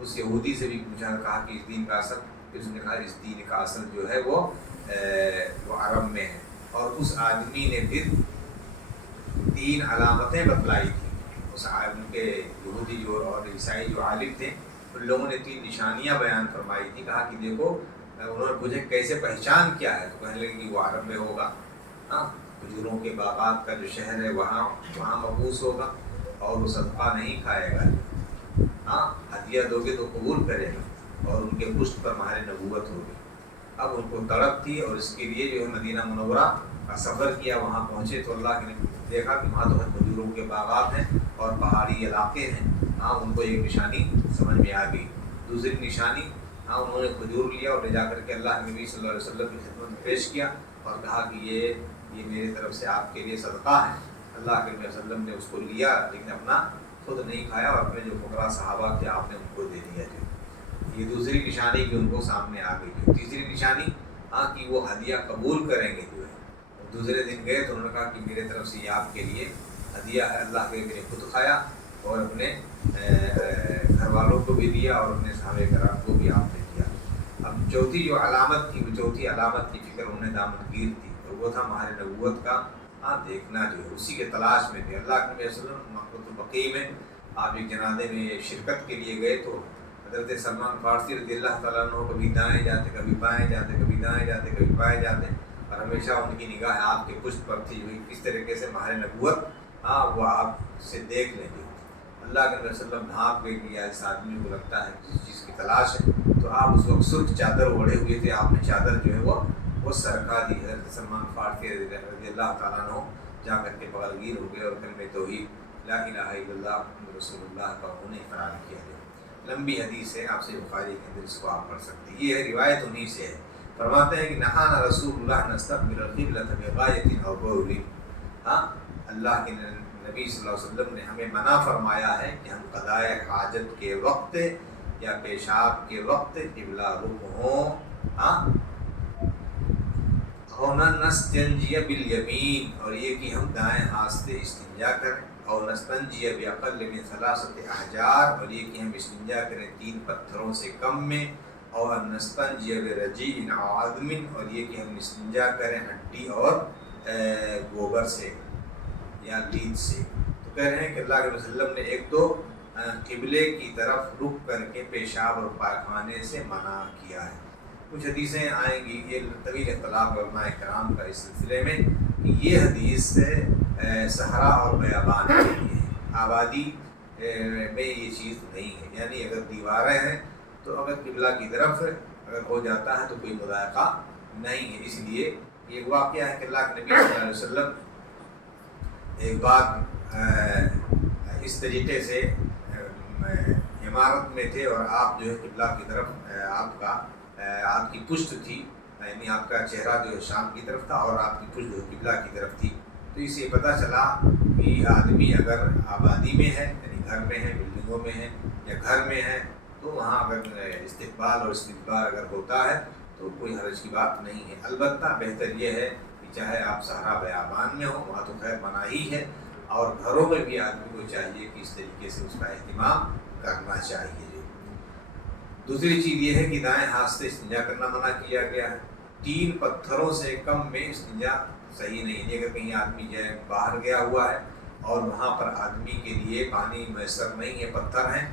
اس یہودی سے بھی پوچھا، کہا کہ اس دین کا اصل، پھر اس نے کہا اس دین کا اصل جو ہے وہ عرب میں ہے۔ اور اس آدمی نے پھر 3 علامتیں بتلائی تھیں، اس عالم کے یہودی جو اور عیسائی جو عالم تھے ان لوگوں نے 3 نشانیاں بیان فرمائی تھی، کہا کہ دیکھو، انہوں نے پوچھا کیسے پہچان کیا ہے، تو کہنے لگے کہ وہ عرب میں ہوگا، کھجوروں کے باغات کا جو شہر ہے وہاں مبعوث ہوگا، اور وہ صدقہ نہیں کھائے گا، ہدیہ دو گے تو قبول کرے گا، اور ان کے پشت پر مہر نبوت ہوگی۔ اب ان کو طلب تھی، اور اس کے لیے جو ہے مدینہ منورہ کا سفر کیا، وہاں پہنچے تو اللہ نے دیکھا کہ وہاں تو کھجوروں کے باغات ہیں اور پہاڑی علاقے ہیں۔ ان کو ایک نشانی سمجھ میں آ گئی۔ دوسری نشانی، انہوں نے کھجور لیا اور لے جا کر کے اللہ کے نبی صلی اللہ علیہ وسلم کی خدمت میں پیش کیا، اور کہا کہ یہ میری طرف سے آپ کے لیے صدقہ ہے۔ اللہ کے نبی صلی اللہ علیہ وسلم نے اس کو لیا، لیکن اپنا خود نہیں کھایا، اور اپنے جو فقراء صحابہ تھے آپ نے ان کو دے دیا۔ جو یہ دوسری نشانی بھی ان کو سامنے آ گئی۔ تیسری نشانی کہ وہ ہدیہ قبول کریں گے جو ہے۔ دوسرے دن گئے تو انہوں نے کہا کہ میرے طرف سے یہ آپ کے لیے ہدیہ ہے، اللہ کے نبی نے خود کھایا اور اپنے گھر والوں کو بھی دیا، اور اپنے صحابہ کرام کو بھی آپ نے دیا۔ اب چوتھی جو علامت تھی، وہ چوتھی علامت کی فکر انہیں دامنگیر تھی، اور وہ تھا مہر نبوت کا دیکھنا، جو ہے اسی کے تلاش میں تھے۔ اللہ کے نبی صلی اللہ علیہ وسلم مقبرۃ البقیع میں آپ ایک جنازے میں شرکت کے لیے گئے، تو حضرت سلمان فارسی رضی اللہ تعالیٰ عنہ کبھی دائیں جاتے، کبھی بائیں جاتے، کبھی دائیں جاتے، کبھی بائیں جاتے، اور ہمیشہ ان کی نگاہ آپ کے پشت پر تھی، جو کس طریقے سے مہر نبوت وہ آپ سے دیکھ لیں گے۔ اللہ کے نبی صلی اللہ علیہ وسلم بھانپ گئے کہ اس آدمی کو لگتا ہے جس چیز کی تلاش ہے، تو آپ اس وقت سرخ چادر اوڑھے ہوئے تھے، آپ نے چادر جو ہے وہ سرکا دی۔ حضرت سلمان فارسی رضی اللہ تعالیٰ عنہ جا کر کے بغلگیر ہو گئے، اور کلمہ توحید لا الہ الا اللہ محمد رسول اللہ کا انہیں اقرار کیا گیا۔ لمبی حدیث ہے، آپ سے بخاری کے اندر اس کو آپ پڑھ سکتے ہیں، یہ ہے روایت انہی سے ہے۔ فرماتے ہیں کہ نہانا رسول اللہ نستقبل القبلۃ بغایۃ او بول، اللہ کے نبی صلی اللہ علیہ وسلم نے ہمیں منع فرمایا ہے کہ ہم قضائے حاجت کے وقت یا پیشاب کے وقت قبلہ رخ ہوں، نستنجی بالیمین، اور یہ کہ ہم دائیں ہاتھ سے استنجا کریں، اور نستنجی باقل من 3 احجار، اور یہ کہ ہم استنجا کریں 3 پتھروں سے کم میں، اور نستنجی برجیع عظم، اور یہ کہ ہم استنجا کریں ہڈی اور گوبر سے یا لید سے۔ تو کہہ رہے ہیں کہ اللہ کے وسلم نے ایک تو قبلے کی طرف رخ کر کے پیشاب اور پاخانے سے منع کیا ہے۔ کچھ حدیثیں آئیں گی، یہ طویل اختلاف علماء کرام کا اس سلسلے میں کہ یہ حدیث صحرا اور بیابان کے لیے ہے، آبادی میں یہ چیز نہیں ہے، یعنی اگر دیواریں ہیں تو اگر قبلہ کی طرف اگر ہو جاتا ہے تو کوئی مذائقہ نہیں ہے۔ اس لیے یہ واقعہ ہے کہ اللہ کے نبی صلی اللہ علیہ وسلم ایک بار اس طریقے سے عمارت میں تھے اور آپ جو ہے قبلہ کی طرف آپ کی پشت تھی، یعنی آپ کا چہرہ جو ہے شام کی طرف تھا اور آپ کی پشت جو قبلہ کی طرف تھی۔ تو اس سے پتہ چلا کہ آدمی اگر آبادی میں ہے، یعنی گھر میں ہے، بلڈنگوں میں ہے یا گھر میں ہے، تو وہاں اگر استقبال اور استدبار اگر ہوتا ہے تو کوئی حرج کی بات نہیں ہے۔ البتہ بہتر یہ ہے کہ چاہے آپ صحرا بیابان میں ہوں، وہاں تو خیر مناہی ہے، اور گھروں میں بھی آدمی کو چاہیے کہ اس طریقے سے اس کا اہتمام کرنا چاہیے۔ دوسری چیز یہ ہے کہ دائیں ہاتھ سے استنجا کرنا منع کیا گیا ہے۔ 3 پتھروں سے کم میں استنجا صحیح نہیں ہے۔ اگر کہیں آدمی جو ہے باہر گیا ہوا ہے اور وہاں پر آدمی کے لیے پانی میسر نہیں ہے، پتھر ہیں،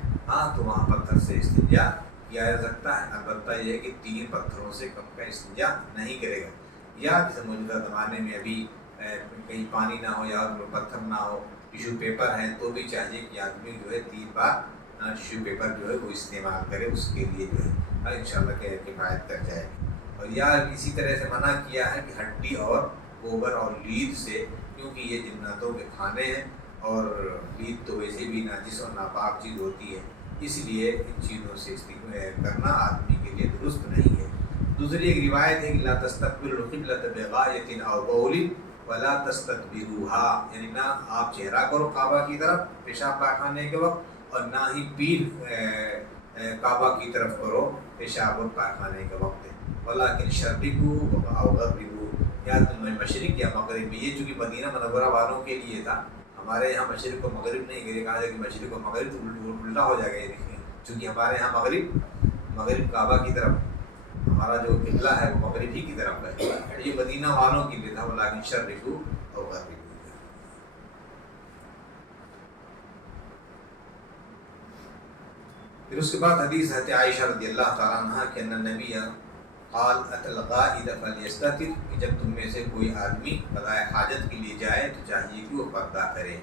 تو وہاں پتھر سے استنجا کیا جا سکتا ہے۔ البتہ یہ ہے کہ 3 پتھروں سے کم کا استنجا نہیں کرے گا، یا جیسے موجودہ زمانے میں ابھی کہیں پانی نہ ہو یا پتھر نہ ہو، ٹیشو پیپر ہیں، تو بھی چاہیے کہ آدمی جو ہے 3 بار ٹیشو پیپر جو ہے وہ استعمال کرے، اس کے لیے جو ہے انشاءاللہ کہ کفایت کر جائے گی۔ اور یا اسی طرح سے منع کیا ہے کہ ہڈی اور گوبر اور لید سے، کیونکہ یہ جناتوں کے کھانے ہیں اور لید تو ویسے بھی ناجس اور ناپاک چیز ہوتی ہے، اس لیے ان چیزوں سے کرنا آدمی کے لیے درست نہیں ہے۔ دوسری ایک روایت ہے کہ لا تستقبلوا القبلۃ بغایۃ او بول ولا تستدبروها، یعنی نہ آپ چہرہ کرو کعبہ کی طرف پیشاب پاخانے کے وقت، اور نہ ہی پیٹھ کعبہ کی طرف کرو پیشاب اور پاخانے کے وقت۔ ولیکن شرقوا او غربوا، یا تم مشرق یا مغرب میں، یہ چونکہ مدینہ منورہ والوں کے لیے تھا، ہمارے یہاں مشرق کو مغرب نہیں کہا جائے کہ مشرق و مغرب تو الٹا ہو جائے گا۔ یہ دیکھیں، چونکہ ہمارے یہاں مغرب کعبہ کی طرف، ہمارا جو قبلہ ہے وہ مغرب ہی کی طرف ہے، یہ مدینہ والوں کے لیے تھا، ولیکن شرقوا او غربوا۔ پھر اس کے بعد حدیث حضرت عائشہ رضی اللہ تعالیٰ عنہ کہ ان النبی قال اتى الغائط فليستتر، کہ جب تم میں سے کوئی آدمی قضاء حاجت کے لیے جائے تو چاہیے کہ وہ پردہ کرے،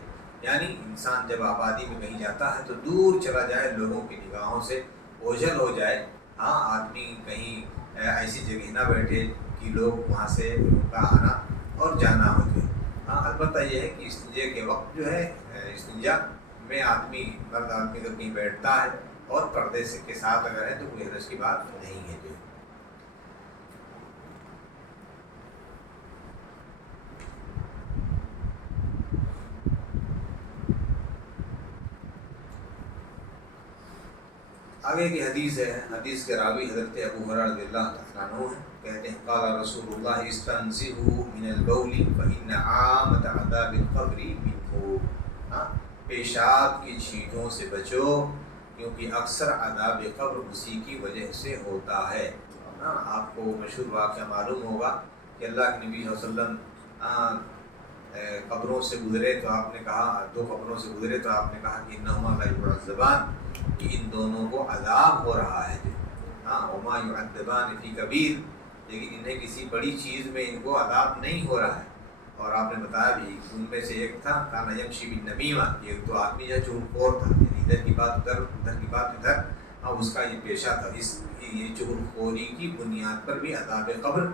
یعنی انسان جب آبادی میں کہیں جاتا ہے تو دور چلا جائے، لوگوں کی نگاہوں سے اوجھل ہو جائے، آدمی کہیں ایسی جگہ نہ بیٹھے کہ لوگ وہاں سے ان کا آنا اور جانا ہو جائے۔ البتہ یہ ہے کہ استنجا کے وقت جو ہے استنجا میں مرد آدمی جب کہیں بیٹھتا ہے اور پردے سے کے ساتھ اگر ہے تو کوئی حرج کی بات نہیں ہے۔ جو آگے کی حدیث ہے، حدیث کے راوی حضرت ابو ہریرہ رضی اللہ تعالیٰ عنہ ہیں، کہتے ہیں قال رسول اللہ استنزہوا من البول فإن عامۃ عذاب القبر منہ، پیشاب کی چھینٹوں سے بچو کیونکہ اکثر عذاب قبر اسی کی وجہ سے ہوتا ہے۔ آپ کو مشہور واقعہ معلوم ہوگا کہ اللہ کے نبی صلی اللہ علیہ وسلم قبروں سے گزرے تو آپ نے کہا، 2 قبروں سے گزرے تو آپ نے کہا کہ انہما لا یعذبان، کہ ان دونوں کو عذاب ہو رہا ہے، وما یعذبان فی کبیر، لیکن انہیں کسی بڑی چیز میں ان کو عذاب نہیں ہو رہا ہے۔ اور آپ نے بتایا بھی ان میں سے ایک تھا کان یمشی بالنمیمہ، ایک تو آدمی جو چغل خور تھا، یعنی ادھر کی بات ادھر، ادھر کی بات ادھر، اس کا یہ پیشہ تھا۔ اس یہ چغل خوری کی بنیاد پر بھی عذاب قبر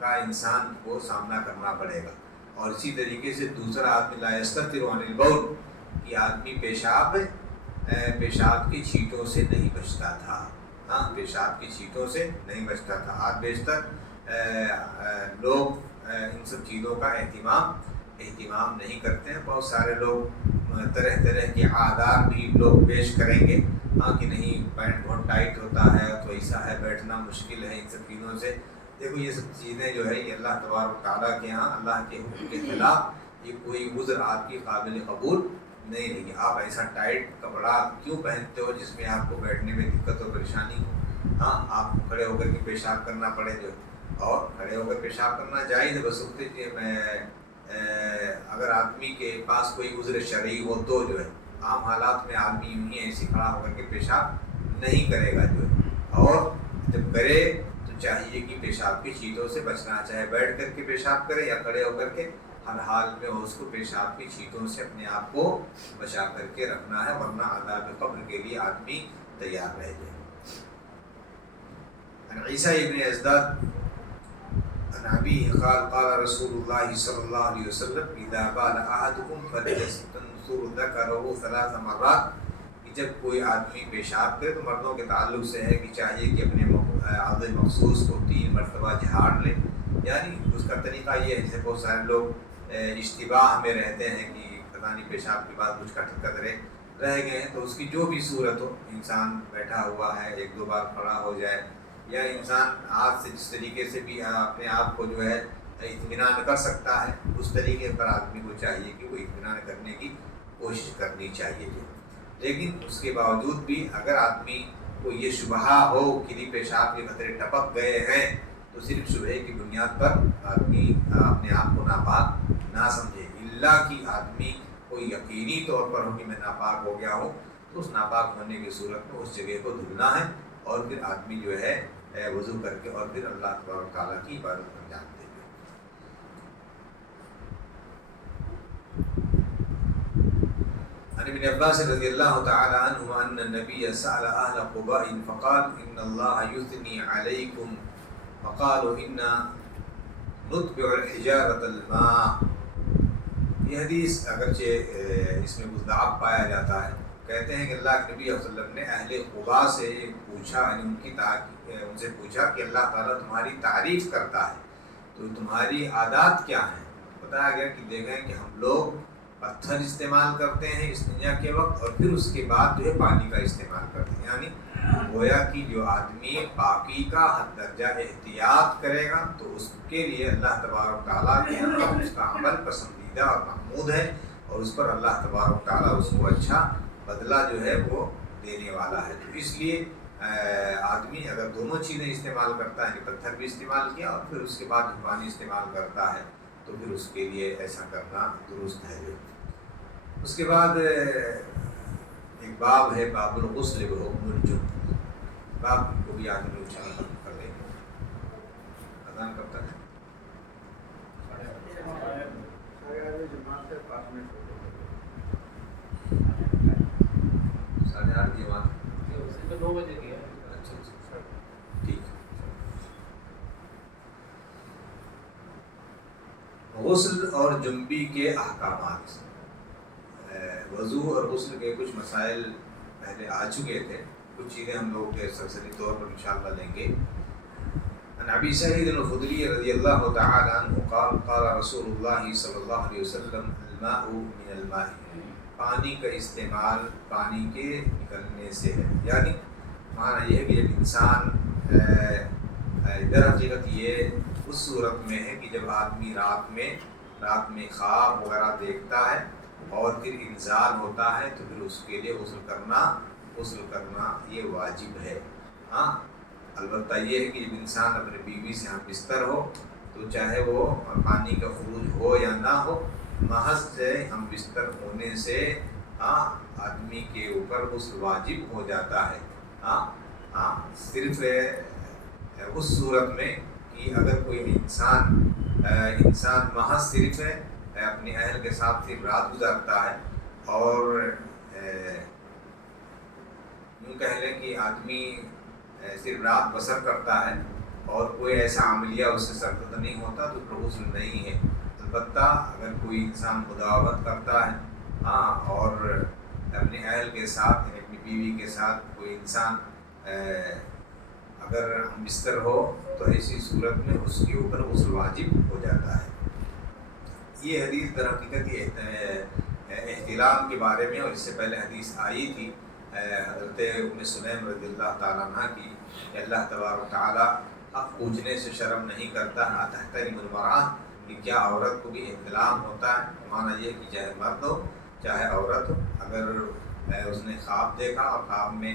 کا انسان کو سامنا کرنا پڑے گا۔ اور اسی طریقے سے دوسرا آدمی لا یستتر عن البول، کہ آدمی پیشاب کی چھینٹوں سے نہیں بچتا تھا، پیشاب کی چھینٹوں سے نہیں بچتا تھا۔ آج بیشتر لوگ ان سب چیزوں کا اہتمام نہیں کرتے ہیں۔ بہت سارے لوگ طرح طرح کے عادات بھی لوگ پیش کریں گے، کہ نہیں پینٹ بہت ٹائٹ ہوتا ہے تو ایسا ہے، بیٹھنا مشکل ہے، ان سب چیزوں سے۔ دیکھو یہ سب چیزیں جو ہے یہ اللہ تبارک و تعالیٰ کے ہاں اللہ کے حکم کے خلاف، یہ کوئی عذر آپ کی قابل قبول نہیں لیں، آپ ایسا ٹائٹ کپڑا کیوں پہنتے ہو جس میں آپ کو بیٹھنے میں دقت اور پریشانی ہو؟ ہاں، آپ کو کھڑے ہو کر کے پیشاب کرنا پڑے جو، اور کھڑے ہو کر پیشاب کرنا جائز ہے بسوقت کہ اگر آدمی کے پاس کوئی عذر شرعی ہو تو جو ہے، عام حالات میں آدمی یوں ہی ایسے کھڑا ہو کر کے پیشاب نہیں کرے گا جو ہے، اور جب کرے تو چاہیے کہ پیشاب کی چیزوں سے بچنا، چاہے بیٹھ کر کے پیشاب کرے یا کھڑے ہو کر کے، ہر حال میں اس کو پیشاب کی چیزوں سے اپنے آپ کو بچا کر کے رکھنا ہے، ورنہ عذاب قبر کے لیے آدمی تیار رہ جائے۔ عیسیٰ ابن ازداد عن ابیہ قال قال رسول اللہ صلی اللہ علیہ وسلم اذا بال احدکم فلیستنثر ذکرہ ثلاث مرات، کہ جب کوئی آدمی پیشاب کرے تو مردوں کے تعلق سے ہے کہ چاہیے کہ اپنے عضو مخصوص کو 3 مرتبہ جھاڑ لے، یعنی اس کا طریقہ یہ ہے، جیسے بہت سارے لوگ اشتباہ میں رہتے ہیں کہ پتہ نہیں پیشاب کے بعد کچھ قطرے رہ گئے ہیں، تو اس کی جو بھی صورت ہو، انسان بیٹھا ہوا ہے 1-2 بار کھڑا ہو جائے، یا انسان ہاتھ سے جس طریقے سے بھی اپنے آپ کو جو ہے اطمینان کر سکتا ہے، اس طریقے پر آدمی کو چاہیے کہ وہ اطمینان کرنے کی کوشش کرنی چاہیے جو۔ لیکن اس کے باوجود بھی اگر آدمی کو یہ شبہ ہو کہ پیشاب کے قطرے ٹپک گئے ہیں، تو صرف شبہے کی بنیاد پر آدمی اپنے آپ کو ناپاک نہ سمجھے، الا کہ آدمی کوئی یقینی طور پر ہو کہ میں ناپاک ہو گیا ہوں، تو اس ناپاک ہونے کی صورت میں اس جگہ کو دھلنا ہے، اور پھر آدمی جو ہے وضو کر کے اور پھر اللہ تبارک و تعالیٰ کی عبادت انجام دے گا۔ عن ابن عباس رضی اللہ تعالی عنہما ان النبی سأل اہل قباء فقال ان اللہ یثنی علیکم فقالوا انا نتبع الحجارة الماء۔ یہ حدیث اگرچہ اس میں مضاعف پایا جاتا ہے، کہتے ہیں کہ اللہ کے نبی صلی اللہ علیہ وسلم نے اہل قباء سے پوچھا، یعنی ان سے پوچھا کہ اللہ تعالیٰ تمہاری تعریف کرتا ہے تو تمہاری عادات کیا ہیں؟ بتایا گیا کہ دیکھیں کہ ہم لوگ پتھر استعمال کرتے ہیں استنجا کے وقت، اور پھر اس کے بعد جو ہے پانی کا استعمال کرتے ہیں، یعنی گویا کہ جو آدمی پاکی کا حد درجہ احتیاط کرے گا تو اس کے لیے اللہ تبارک تعالیٰ کے یہاں اس کا عمل پسندیدہ اور محمود ہے، اور اس پر اللہ تبارک تعالیٰ اس کو اچھا بدلہ جو ہے وہ دینے والا ہے۔ تو اس لیے آدمی اگر دونوں چیزیں استعمال کرتا ہے، کہ پتھر بھی استعمال کیا اور پھر اس کے بعد پانی استعمال کرتا ہے، تو پھر اس کے لیے ایسا کرنا درست ہے۔ اس کے بعد ایک باب ہے باب الغسل بحکم الجنب، باب کو بھی آدمی انشاءاللہ ختم کر دیں گے۔ اذان کب تک ہے؟ 8:30 جماعت 9 بجے کی ہے۔ اچھا ٹھیک ہے۔ غسل اور جنبی کے احکامات، وضو اور غسل کے کچھ مسائل پہلے آ چکے تھے، کچھ چیزیں ہم لوگ سرسری طور پر انشاءاللہ لیں گے۔ عن ابی سعید الخدری رضی اللہ تعالی عنہ قال قال رسول اللہ صلی اللہ علیہ وسلم الماء من الماء، پانی کا استعمال پانی کے نکلنے سے ہے، یعنی معنی یہ ہے کہ جب انسان در حقیقت یہ اس صورت میں ہے کہ جب آدمی رات میں خواب وغیرہ دیکھتا ہے اور پھر انزال ہوتا ہے، تو پھر اس کے لیے غسل کرنا یہ واجب ہے۔ ہاں البتہ یہ ہے کہ جب انسان اپنے بیوی سے ہم بستر ہو تو چاہے وہ پانی کا خروج ہو یا نہ ہو، محض سے ہم بستر ہونے سے آدمی کے اوپر غسل واجب ہو جاتا ہے۔ صرف اس صورت میں کہ اگر کوئی انسان محض صرف اپنے اہل کے ساتھ صرف رات گزارتا ہے، اور یوں کہہ لیں کہ آدمی صرف رات بسر کرتا ہے اور کوئی ایسا عملیہ اس سے سرزد نہیں ہوتا، تو پھر غسل نہیں ہے۔ البتہ اگر کوئی انسان مداوت کرتا ہے اور اپنے اہل کے ساتھ اپنی بیوی کے ساتھ کوئی انسان اگر ہم بستر ہو، تو ایسی صورت میں اس کے اوپر غسل واجب ہو جاتا ہے۔ یہ حدیث در حقیقت احتلام کے بارے میں، اور اس سے پہلے حدیث آئی تھی حضرت ام سلیم رضی اللہ تعالیٰ عنہ کی، کہ اللہ تبارک تعالیٰ حق پوچھنے سے شرم نہیں کرتا، اتحترم المرأة، کہ کیا عورت کو بھی احتلام ہوتا ہے؟ معنی یہ کہ چاہے مرد ہو چاہے عورت ہو، اگر اس نے خواب دیکھا اور خواب میں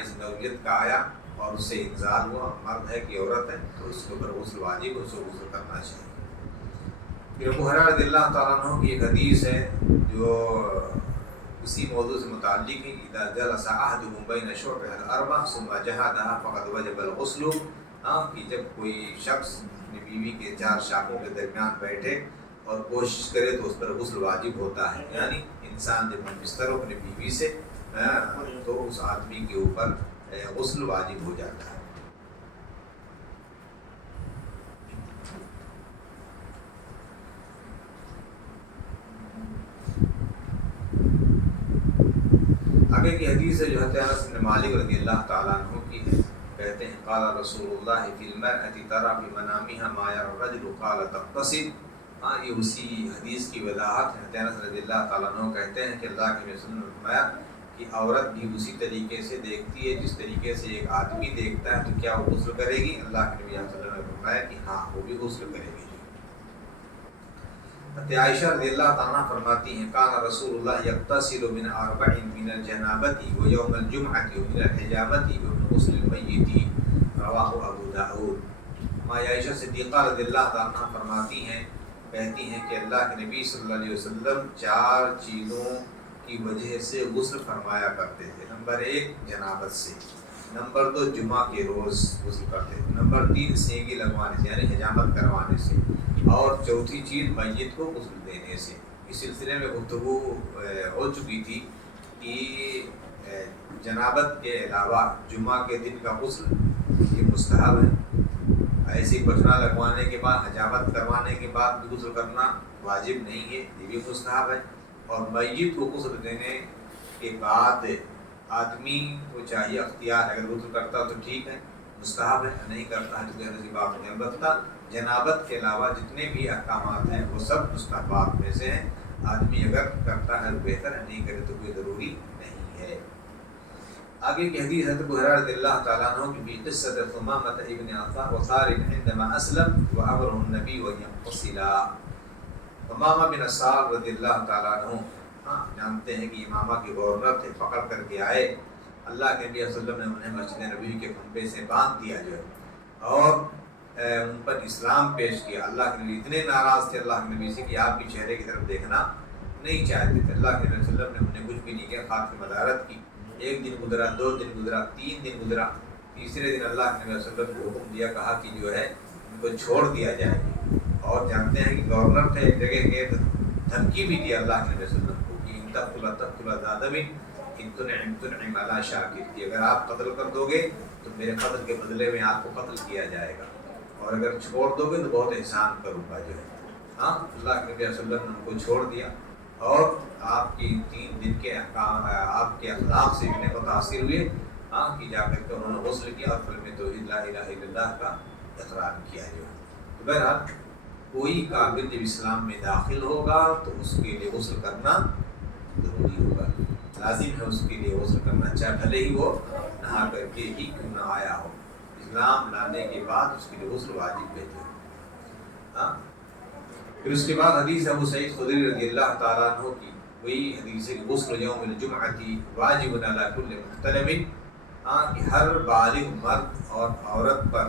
اس نوعیت کا آیا اور اس سے انزال ہوا، مرد ہے کہ عورت ہے، تو اس کے اوپر غسل واجب، اس کو غسل کرنا چاہیے۔ پھر ابو ہریرہ رضی اللہ تعالیٰ عنہ کی ایک حدیث ہے جو اسی موضوع سے متعلق ہے، اذا جلس احدکم بین شعبہ الاربع ثم جہدها فقد وجب الغسل، کہ جب کوئی شخص اپنی بیوی کے 4 شاخوں کے درمیان بیٹھے اور کوشش کرے تو اس پر غسل واجب ہوتا ہے، یعنی انسان جب ہم بستر ہو اپنی بیوی سے تو اس آدمی کے اوپر غسل واجب ہو جاتا ہے۔ آگے کی حدیث ہے جو حضرت انس بن مالک رضی اللہ تعالیٰ عنہ کی ہے، کہتے ہیں قال رسول اللہ فی المرأة ترى في منامها ما يرى الرجل قال تغتسل۔ یہ اسی حدیث کی وضاحت ہے۔ حضرت انس رضی اللہ تعالیٰ عنہ کہتے ہیں کہ اللہ کے رسول نے فرمایا کہ عورت بھی اسی طریقے سے دیکھتی ہے جس طریقے سے ایک آدمی دیکھتا ہے، تو کیا وہ غسل کرے گی؟ اللہ کے نبی صلی اللہ علیہ وسلم نے فرمایا کہ ہاں، وہ بھی غسل کرے گی۔ عائشہ رضی اللہ تعالیٰ فرماتی ہیں کان رسول اللہ یغتسل من 4 من الجنابۃ ویوم الجمعۃ ومن الحجامۃ ومن غسل المیت، رواہ ابو داؤد۔ عائشہ صدیقہ رضی اللہ تعالیٰ فرماتی ہیں، کہتی ہیں کہ اللہ کے نبی صلی اللہ علیہ وسلم 4 چیزوں کی وجہ سے غسل فرمایا کرتے تھے۔ نمبر 1 جنابت سے، نمبر 2 جمعہ کے روز غسل کرتے تھے، نمبر 3 سینگی لگوانے سے یعنی حجامت کروانے سے، اور چوتھی چیز میت کو غسل دینے سے۔ اس سلسلے میں گفتگو ہو چکی تھی کہ جنابت کے علاوہ جمعہ کے دن کا غسل یہ مستحب ہے، ایسی پچھنا لگوانے کے بعد حجامت کروانے کے بعد بھی غسل کرنا واجب نہیں ہے، یہ بھی مستحب ہے۔ اور میت کو غسل دینے کے بعد آدمی کو چاہیے اختیار، اگر غسل کرتا تو ٹھیک ہے، مستحب ہے، نہیں کرتا ہے تو کہنے کی بات نہیں۔ البتہ جنابت کے علاوہ جتنے بھی احکامات ہیں وہ سب مستحبات میں سے ہیں، آدمی اگر کرتا ہے تو بہتر ہے، نہیں کرے تو کوئی ضروری نہیں ہے۔ آگے کی حدیث حضرت ابو ہریرہ رضی اللہ تعالیٰ عنہ کی بھی قصۃ ثمامہ ابن عفان وصار عندما اسلم وامره النبی ان يغتسلا۔ ثمامہ بن عثال رضی اللہ تعالیٰ عنہ جانتے ہیں کہ امامہ کے گورنر تھے، پکڑ کر کے آئے، اللہ کے نبی صلی اللہ علیہ وسلم نے انہیں مسجد نبوی کے کھمبے سے باندھ دیا جو ہے، اور ان پر اسلام پیش کیا۔ اللہ کے نبی اتنے ناراض تھے اللہ کے نبی سے کہ آپ کے چہرے کی طرف دیکھنا نہیں چاہتے تھے۔ اللہ کے نبی صلی اللہ علیہ وسلم نے انہیں کچھ بھی نہیں کیا، خاک کی مدارت کی۔ 1 دن گزرا، 2 دن گزرا، 3 دن گزرا، تیسرے دن اللہ کے نبی صلی اللہ علیہ وسلم کو حکم دیا، کہا کہ جو ہے ان کو چھوڑ دیا جائے۔ اور جانتے ہیں کہ گورنر تھے ایک جگہ کے، دھمکی بھی دی اللہ کے نبی صلی اللہ علیہ وسلم کو کہ ان تقتل ذا دم ان تنعم علی شاکر، کہ اگر آپ قتل کر دو گے تو میرے قتل کے بدلے میں آپ کو قتل کیا جائے گا، اور اگر چھوڑ دو گے تو بہت احسان کروں گا جو ہے۔ اللہ کے نبی صلی اللہ علیہ وسلم نے ان کو چھوڑ دیا، اور آپ کی 3 دن کے احکام آپ کے اخلاق سے انہیں متاثر ہوئے کہ جا کر کے انہوں نے غسل کیا اور کلمہ توحید لا الہ الا اللہ کا اقرار کیا جو ہے۔ تو بہرحال کوئی کافر جب اسلام میں داخل ہوگا تو اس کے لیے غسل کرنا ضروری ہوگا، لازم ہے اس کے لیے غسل کرنا، چاہے بھلے ہی وہ نہا کر کے ہی کیوں نہ آیا ہو۔ اسلام لانے کے بعد اس کے لیے غسل واجب ہے۔ پھر اس کے بعد حدیث ابو سعید خدری رضی اللہ تعالیٰ عنہ کی وہی حدیث ہے کہ غسل یوم الجمعۃ واجب علی کل محتلم، کہ ہر بالغ مرد اور عورت پر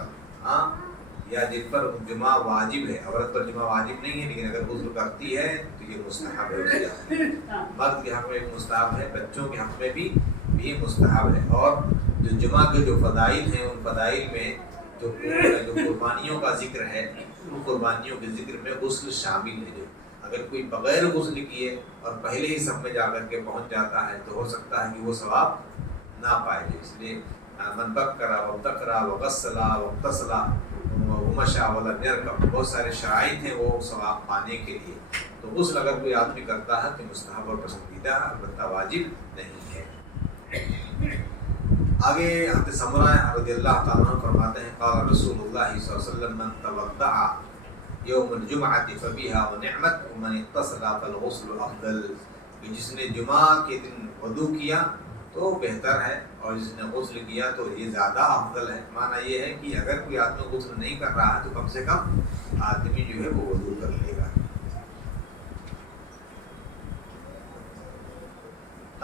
یا جن پر جمعہ واجب ہے، عورت پر جمعہ واجب نہیں ہے لیکن اگر غسل کرتی ہے تو یہ مستحب ہے، اس کے حق میں مرد کے حق میں بھی مستحب ہے، بچوں کے حق میں بھی مستحب ہے۔ اور جو جمعہ کے جو فضائل ہیں ان فضائل میں جو قربانیوں کا ذکر ہے، ان قربانیوں کے ذکر میں غسل شامل ہے۔ جو اگر کوئی بغیر غسل کیے اور پہلے ہی سب میں جا کر کے پہنچ جاتا ہے تو ہو سکتا ہے کہ وہ ثواب نہ پائے گا، اس لیے من بکر وابتکر وغسل واغتسل ومشى ولم يركب، بہت سارے شرائط ہیں وہ ثواب پانے کے لیے۔ تو غسل اگر کوئی آدمی کرتا ہے تو مستحب اور پسندیدہ ہے، البتہ واجب نہیں ہے۔ آگے حضرت سمرہ رضی اللہ تعالیٰ عنہ فرماتے ہیں قال رسول اللہ صلی اللہ علیہ وسلم من توضع یوم الجمعۃ فبها ونعمت ومن اغتسل فالغسل افضل، کہ جس نے جمعہ کے دن وضو کیا تو بہتر ہے، اور جس نے غسل کیا تو یہ زیادہ افضل ہے۔ معنی یہ ہے کہ اگر کوئی آدمی غسل نہیں کر رہا ہے تو کم سے کم آدمی جو ہے وہ وضو کر لے گا۔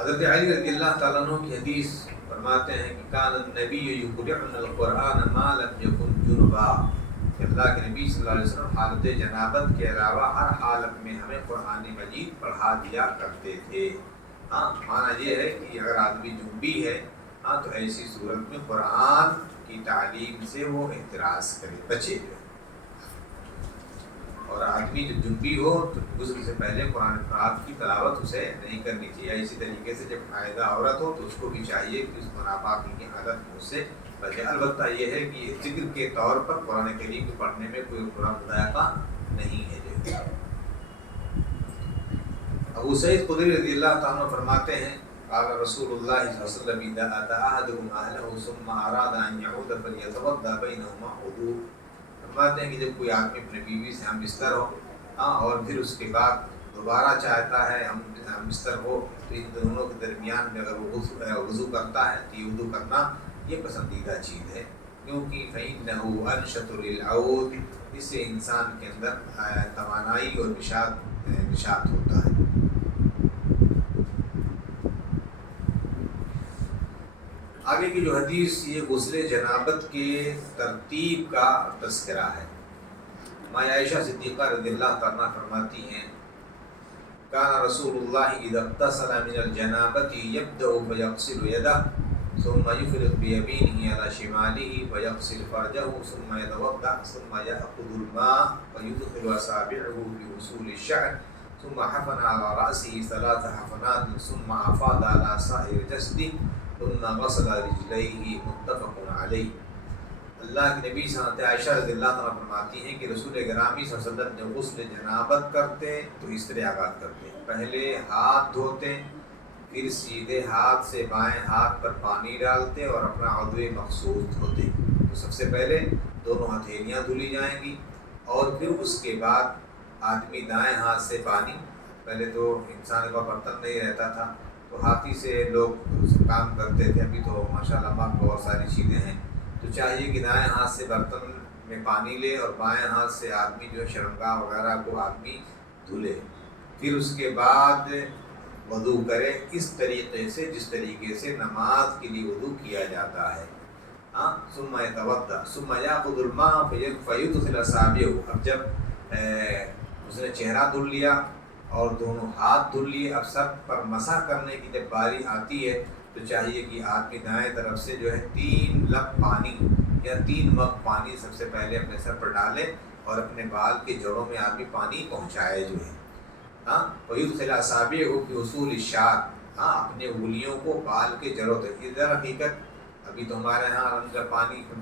حضرت علی رضی اللہ تعالیٰ عنہ کی حدیث فرماتے ہیں کہ کان النبی یقرأنا القرآن ما لم یکن جنبا، کہ اللہ کے نبی صلی اللہ علیہ وسلم حالت جنابت کے علاوہ ہر حالت میں ہمیں قرآن مجید پڑھا دیا کرتے تھے۔ ہاں معنی یہ ہے کہ اگر آدمی جنبی ہے تو ایسی صورت میں قرآن کی تعلیم سے وہ احتراز کرے، بچے جو ہے۔ اور آدمی جب جنبی ہو تو غسل سے پہلے قرآن پاک کی تلاوت اسے نہیں کرنی چاہیے۔ اسی طریقے سے جب حائضہ عورت ہو تو اس کو بھی چاہیے کہ اس ناپاکی کی حالت میں اس سے بچے۔ البتہ یہ ہے کہ ذکر کے طور پر قرآن کریم کو پڑھنے میں کوئی قرآن مضائقہ نہیں ہے۔ جو ابو سعید خدری رضی اللہ تعالیٰ فرماتے ہیں قال رسول اللہ صلی اللہ علیہ وسلم اذا اتى احدكم اهله ثم اراد ان يعود فليتوضا بينهما وضوء، فرماتے ہیں کہ جب کوئی آدمی اپنے بیوی سے ہم بستر ہو اور پھر اس کے بعد دوبارہ چاہتا ہے ہم بستر ہو تو ان دونوں کے درمیان میں اگر وہ وضو کرتا ہے تو یہ وضو کرنا یہ پسندیدہ چیز ہے، کیونکہ فإنه انشط للعود، اس سے انسان کے اندر توانائی اور نشاط ہوتا ہے۔ آگے کی جو حدیث یہ غسل جنابت کے ترتیب کا تذکرہ ہے۔ ماں عائشہ صدیقہ رضی اللہ تعالیٰ فرماتی ہیں کان رسول اللہ اذا اغتسل من الجنابۃ یبدأ فیغسل یدہ ثم یفرغ بیمینہ علی شمالہ فیغسل فرجہ ثم یتوضأ ثم یأخذ الماء فیدخل اصابعہ فی اصول الشعر ثم حفن علی رأسہ ثلاث حفنات ثم افاض علی سائر جسدہ ثم غسل رجلیہ، متفق علیہ۔ اللہ کے نبی صلی اللہ علیہ وسلم عائشہ رضی اللہ تعالیٰ فرماتی ہیں کہ رسول گرامی صلی اللہ علیہ وسلم جب غسل جنابت کرتے تو اس طرح آغاز کرتے، پہلے ہاتھ دھوتے، پھر سیدھے ہاتھ سے بائیں ہاتھ پر پانی ڈالتے اور اپنا عضو مخصوص دھوتے۔ تو سب سے پہلے دونوں ہتھیلیاں دھلی جائیں گی اور پھر اس کے بعد آدمی دائیں ہاتھ سے پانی، پہلے تو انسان کا برتن نہیں رہتا تھا تو ہاتھی سے لوگ کام کرتے تھے، ابھی تو ماشاءاللہ بہت ساری چیزیں ہیں، تو چاہیے کہ دائیں ہاتھ سے برتن میں پانی لے اور بائیں ہاتھ سے آدمی جو شرمگاہ وغیرہ کو آدمی دھلے، پھر اس کے بعد وضو کرے اس طریقے سے جس طریقے سے نماز کے لیے وضو کیا جاتا ہے۔ ثم يتوضأ ثم يأخذ الماء فيدخل اصابعه، اب جب اس نے چہرہ دھل لیا اور دونوں ہاتھ دھل لیے، اب سر پر مسح کرنے کی جب باری آتی ہے تو چاہیے کہ آدمی دائیں طرف سے جو ہے 3 لب پانی یا 3 مگ پانی سب سے پہلے اپنے سر پر ڈالے اور اپنے بال کے جڑوں میں آدمی پانی پہنچائے جو ہے۔ وَيُدْخِلَ أَصَابِعَهُ فِي أُصُولِ الشَّعْرِ، اپنے انگلیوں کو بال کے جڑوں تک۔ یہ در حقیقت ابھی تو ہمارے ہاں جب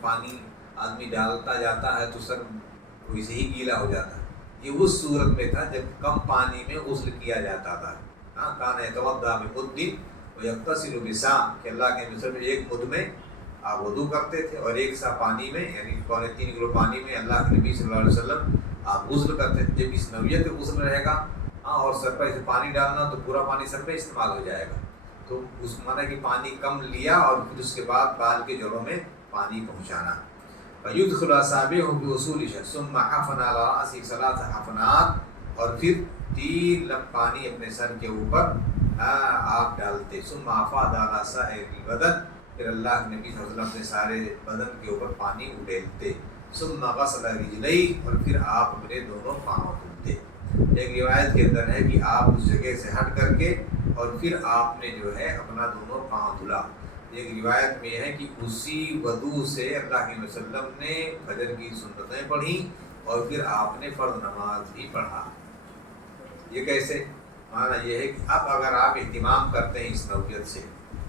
پانی آدمی ڈالتا جاتا ہے تو سر ویسے ہی گیلا ہو جاتا ہے، یہ اس صورت میں تھا جب کم پانی میں غسل کیا جاتا تھا۔ کان یتوضأ بمد ویغتسل بساع، کہ اللہ کے نبی میں ایک مد میں آپ وضو کرتے تھے اور ایک سا پانی میں یعنی 3.25 کلو پانی میں اللہ کے نبی صلی اللہ علیہ وسلم آپ غسل کرتے تھے۔ جب اس نوعیت غسل رہے گا اور سر پر پانی ڈالنا تو پورا پانی سر پہ استعمال ہو جائے گا، تو اس معنی کہ پانی کم لیا اور پھر اس کے بعد بال کے جڑوں میں پانی پہنچانا۔ فَيُدْخِلُ أَصَابِعَهُ فِي أُصُولِ الشَّعْرِ ثُمَّ حَفَنَ عَلَى رَأْسِهِ 3 حفنات، اور پھر 3 لب پانی اپنے سر کے اوپر آپ ڈالتے۔ ثُمَّ أَفَاضَ عَلَى سَائِرِ الْبَدَنِ، پھر اللہ کے نبی صلی اللہ علیہ وسلم اپنے سارے بدن کے اوپر پانی اڈیلتے۔ ثُمَّ غَسَلَ رِجْلَيْهِ، اور پھر آپ اپنے دونوں پاؤں دھلتے۔ ایک روایت کے اندر ہے کہ آپ اس جگہ سے ہٹ کر کے اور پھر آپ نے جو ہے اپنا دونوں پاؤں دھلا۔ ایک روایت میں ہے کہ اسی وضو سے اللہ کے وسلم نے فجر کی سنتیں پڑھی اور پھر آپ نے فرض نماز بھی پڑھا۔ یہ کیسے؟ معنی یہ ہے کہ اب اگر آپ اہتمام کرتے ہیں اس نوعیت سے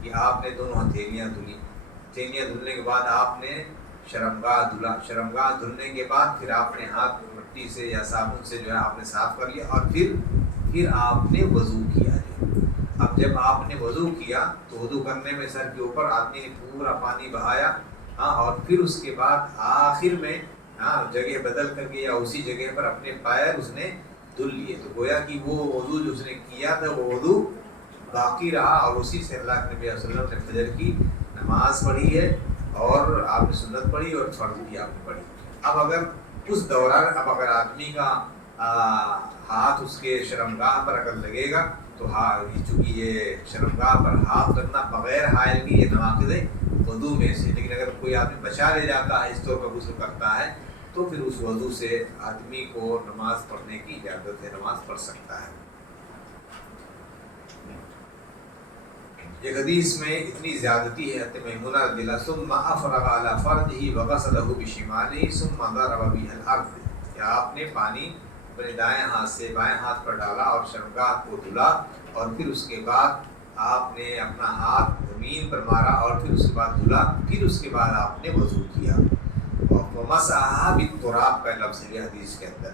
کہ آپ نے دونوں ہتھیلیاں دھلی، ہتھیلیاں دھلنے کے بعد آپ نے شرمگاہ دھلا، شرمگاہ دھلنے کے بعد پھر آپ نے ہاتھ مٹی سے یا صابن سے جو ہے آپ نے صاف کر لیا اور پھر آپ نے وضو کیا۔ اب جب آپ نے وضو کیا تو وضو کرنے میں سر کے اوپر آدمی نے پورا پانی بہایا اور پھر اس کے بعد آخر میں جگہ بدل کر کے یا اسی جگہ پر اپنے پیر اس نے دھل لیے، تو گویا کہ وہ وضو جو اس نے کیا تھا وہ وضو باقی رہا اور اسی سے اللہ کے نبی صلی اللہ علیہ وسلم نے فجر کی نماز پڑھی ہے اور آپ نے سنت پڑھی اور فرض بھی آپ نے پڑھی۔ اب اگر اس دوران اگر آدمی کا ہاتھ اس کے شرمگاہ پر اگر لگے گا تو چونکہ یہ شرمگاہ پر ہاتھ رکھنا بغیر حائل کی یہ نواقض وضو میں سے، لیکن اگر کوئی آدمی بچا لے جاتا ہے اس طور پر غسل کرتا ہے تو پھر اس وضو سے آدمی کو نماز پڑھنے کی اجازت ہے، نماز پڑھ سکتا ہے۔ ایک حدیث میں اتنی زیادتی ہے حضرت میمونہ رضی اللہ ثم افرغ علی فرجہ وغسلہ بشمالہ ثم ضرب بہ الارض، کہ آپ نے پانی اپنے دائیں ہاتھ سے بائیں ہاتھ پر ڈالا اور شرمگاہ کو دھلا، اور پھر اس کے بعد آپ نے اپنا ہاتھ زمین پر مارا اور پھر اس کے بعد دھلا، پھر اس کے بعد آپ نے وضو کیا، اور ومسحہ بالتراب کا لفظ ہے حدیث کے اندر۔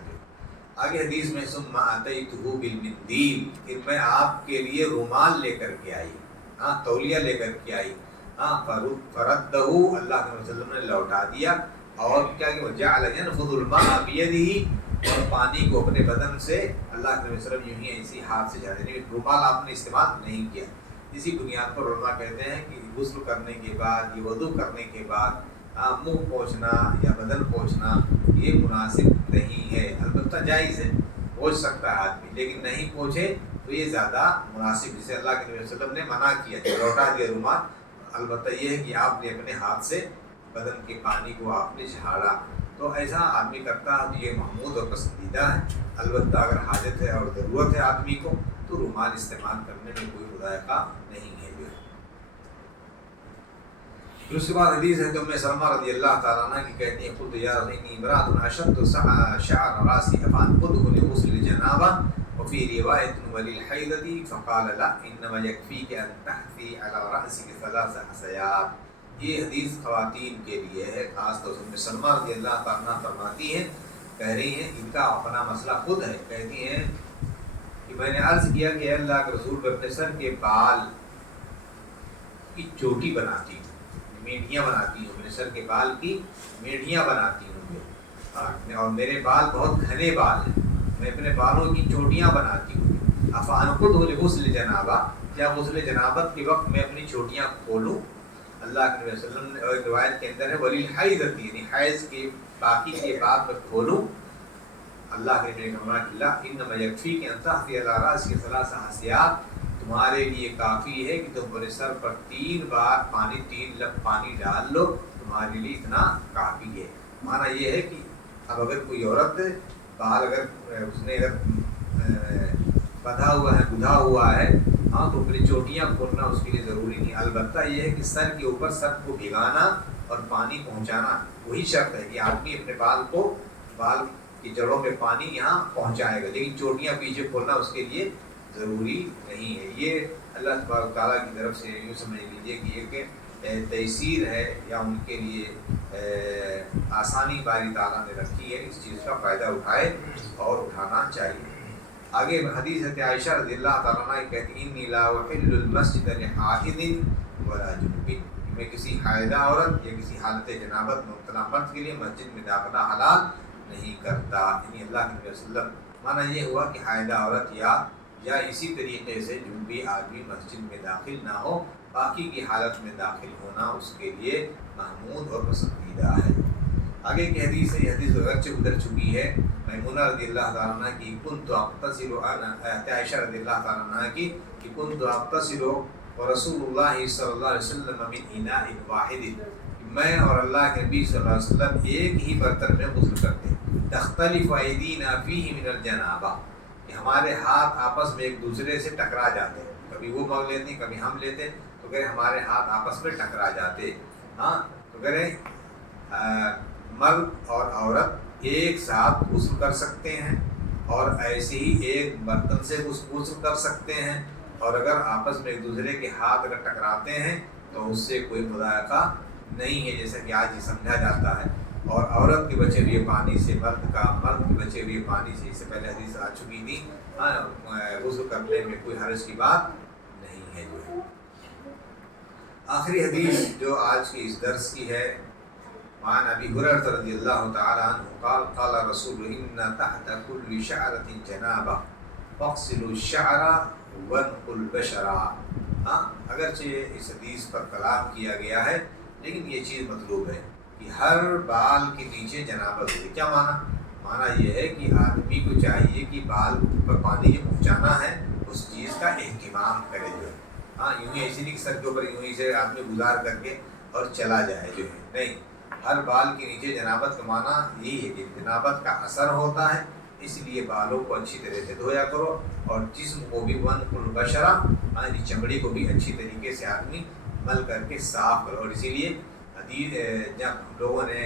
آگے حدیث میں ثم اتیتہ بالمندیل، پھر میں آپ کے لیے رومال لے کر کے آئی، تولیہ لے کر کے آئی، فردہ، اللہ کے وسلم نے لوٹا دیا، اور کیا کہ وجعل ينفض الماء بيده، اور پانی کو اپنے بدن سے اللہ کے وسلم یوں ہی ایسی ہاتھ سے جھاڑے، یعنی رومال آپ نے استعمال نہیں کیا۔ اسی بنیاد پر علماء کہتے ہیں کہ غسل کرنے کے بعد، یہ وضو کرنے کے بعد منہ پوچھنا یا بدن پوچھنا یہ مناسب نہیں ہے، البتہ جائز ہے، پوچھ سکتا ہے آدمی، لیکن نہیں پوچھے تو یہ زیادہ مناسب، جسے اللہ کے نبی صلی اللہ علیہ وسلم نے منع کیا، جو لوٹا دیا رومال۔ البتہ یہ ہے کہ آپ نے اپنے ہاتھ سے بدن کے پانی کو آپ نے جھاڑا، تو ایسا آدمی کرتا ہے تو یہ محمود اور پسندیدہ ہے۔ البتہ اگر حاجت ہے اور ضرورت ہے آدمی کو تو رومال استعمال کرنے میں کوئی مضائقہ نہیں ہے۔ پھر اس کے بعد حدیث ہے کہ ام سلمہ رضی اللہ تعالیٰ عنہ کی کہتی ہیں قلت یا رسول اللہ امرأة اشد شعر راسي فانقضه لغسل الجنابة وفي رواية وللحيضة فقال لا انما يكفيك ان تحثي على رأسك 3 حثيات۔ یہ حدیث خواتین کے لیے ہے، خاص طور سے ام سلمہ رضی اللہ تعالیٰ عنہ فرماتی ہیں، کہہ رہی ہیں ان کا اپنا مسئلہ خود ہے، کہتی ہیں کہ میں نے عرض کیا کہ اللہ کے رسول میں اپنے سر کے بال کی چوٹی بناتی ہوں، میڈیاں بناتی ہوں، میرے سر کے بال کی میڈیاں بناتی ہوں، اور میرے بال بہت گھنے بال ہیں، میں اپنے بالوں کی چوٹیاں بناتی ہوں۔ افانقضہ لغسل جنابہ، کیا غسل جنابت کے وقت میں اپنی چوٹیاں کھولوں؟ اللہ کے نبی صلی اللہ علیہ وسلم نے ایک روایت کے اندر ہے وللحیضۃ، یعنی حیض کے باقی کے بعد میں کھولوں؟ اللہ کے نبی نے فرمایا کہ لا انما یکفیک ان تحثی علی رأسک 3 حثیات، تمہارے لیے کافی ہے کہ تم اپنے سر پر 3 بار پانی، 3 لب پانی ڈال لو، تمہارے لیے اتنا کافی ہے۔ معنی یہ ہے کہ اب اگر کوئی عورت بال اگر اس نے اگر بدھا ہوا ہے، بدھا ہوا ہے، تو پھر چوٹیاں کھولنا اس کے لیے ضروری نہیں، البتہ یہ ہے کہ سر کے اوپر سر کو بھگانا اور پانی پہنچانا وہی شرط ہے کہ آدمی اپنے بال کو، بال کی جڑوں میں پانی یہاں پہنچائے گا، لیکن چوٹیاں پیچھے کھولنا اس کے لیے ضروری نہیں ہے۔ یہ اللہ تبارک تعالیٰ کی طرف سے یوں سمجھ لیجیے کہ ایک تیسیر ہے، یا ان کے لیے آسانی باری تعالیٰ نے رکھی ہے، اس چیز کا فائدہ اٹھائے اور اٹھانا چاہیے۔ آگے حدیث ہے عائشہ رضی اللہ تعالیٰ عنہ کہتی ہیں انی لا احل المسجد لحائض ولا جنب، میں کسی حائضہ عورت یا کسی حالت جنابت مبتلا مرد کے لیے مسجد میں داخلہ حلال نہیں کرتا، یعنی اللہ کے نبی صلی اللہ علیہ وسلم، معنی یہ ہوا کہ حائضہ عورت یا اسی طریقے سے جنبی آدمی مسجد میں داخل نہ ہو، باقی کی حالت میں داخل ہونا اس کے لیے محمود اور پسندیدہ ہے۔ آگے کی حدیث ہے، یہ حدیث اگرچہ گزر چکی ہے، میمونہ رضی اللہ تعالیٰ عنہ کی کنت اغتسل عائشہ رضی اللہ تعالیٰ عنہ کی کہ کنت اغتسل ورسول اللہ صلی اللہ علیہ وسلم من اناء واحد، میں اور اللہ کے نبی صلی اللہ علیہ وسلم ایک ہی برتن میں غسل کرتے، تختلف ایدینا فیہ من الجنابہ، کہ ہمارے ہاتھ آپس میں ایک دوسرے سے ٹکرا جاتے، کبھی وہ مانگ لیتے کبھی ہم لیتے، تو کہہ ہمارے ہاتھ آپس میں ٹکرا جاتے۔ تو کہہ مرد اور عورت ایک ساتھ غسل کر سکتے ہیں، اور ایسے ہی ایک برتن سے غسل کر سکتے ہیں، اور اگر آپس میں ایک دوسرے کے ہاتھ اگر ٹکراتے ہیں تو اس سے کوئی مضائقہ نہیں ہے، جیسا کہ آج یہ سمجھا جاتا ہے۔ اور عورت کے بچے ہوئے پانی سے مرد کے بچے ہوئے پانی سے، اس سے پہلے حدیث آ چکی تھی، غسل کرنے میں کوئی حرج کی بات نہیں ہے۔ جو ہے آخری حدیث جو آج کی اس درس کی ہے، وعن ابی ہریرہ رضی اللہ تعالی عنہ قال قال رسول ان تحت كل شعرة جنابہ فاغسلوا الشعر وانقوا البشر۔ اگرچہ اس حدیث پر کلام کیا گیا ہے، لیکن یہ چیز مطلوب ہے کہ ہر بال کے نیچے جنابت ہوئی۔ کیا معنی یہ ہے کہ آدمی کو چاہیے کہ بال پر پانی جو پہنچانا ہے اس چیز کا ہاں یوں ہی ایسے نہیں کہ سر کے اوپر یوں ہی سے آدمی گزار کر کے اور چلا جائے جو ہے، نہیں، ہر بال کے نیچے جنابت کا معنی یہی ہے کہ جنابت کا اثر ہوتا ہے، اس لیے بالوں کو اچھی طرح سے دھویا کرو، اور جسم کو بھی ون کل بشرا، یعنی چمڑی کو بھی اچھی طریقے سے آدمی مل کر کے صاف کرو۔ اور اسی لیے حدیث جب ہم لوگوں نے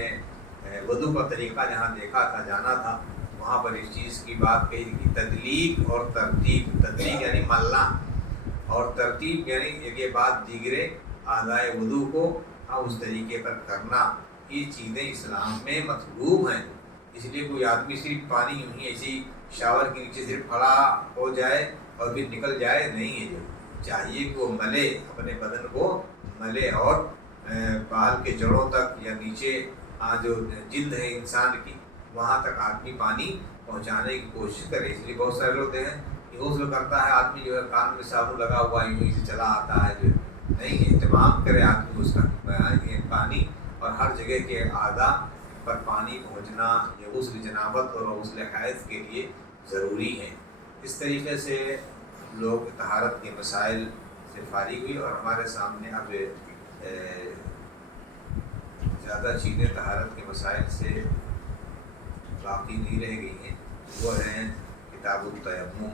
وضو کا طریقہ جہاں دیکھا تھا، جانا تھا، وہاں پر اس چیز کی بات کہی کہ تدلیق اور ترتیب، تدلیق یعنی ملنا، اور ترتیب یعنی ایک بعد دیگرے اعضائے وضو کو اس طریقے پر کرنا، یہ چیزیں اسلام میں مطلوب ہیں۔ اس لیے کوئی آدمی صرف پانی یوں ہی ایسے ہی شاور کے نیچے صرف کھڑا ہو جائے اور پھر نکل جائے، نہیں ہے، جو چاہیے کہ وہ ملے، اپنے بدن کو ملے، اور بال کے جڑوں تک یا نیچے جو جلد ہے انسان کی، وہاں تک آدمی پانی پہنچانے کی کوشش کرے۔ اس لیے بہت سارے لوگ ہیں کہ غسل کرتا ہے آدمی جو ہے کان میں صابن لگا ہوا یوں ہی سے چلا آتا ہے، جو نہیں، اہتمام کرے آدمی اس کا پانی، اور ہر جگہ کے اعضاء پر پانی پہنچنا یہ غسل جنابت اور غسل حیض کے لیے ضروری ہے۔ اس طریقے سے لوگ طہارت کے مسائل سے فارغ ہوئی، اور ہمارے سامنے اب زیادہ چیزیں طہارت کے مسائل سے باقی نہیں رہ گئی ہیں، وہ ہیں کتاب التیمم،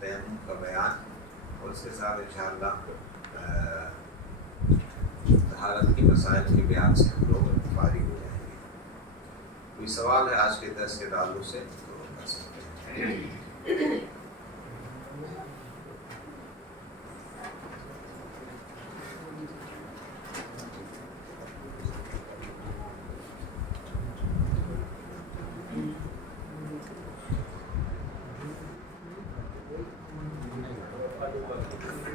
تیمم کا بیان، اور اس کے ساتھ انشاءاللہ طہارت کے مسائل کے بیان سے ہم لوگ فارغ ہو جائیں گے۔ کوئی سوال ہے آج کے درس کے تعلق سے تو کر سکتے ہیں۔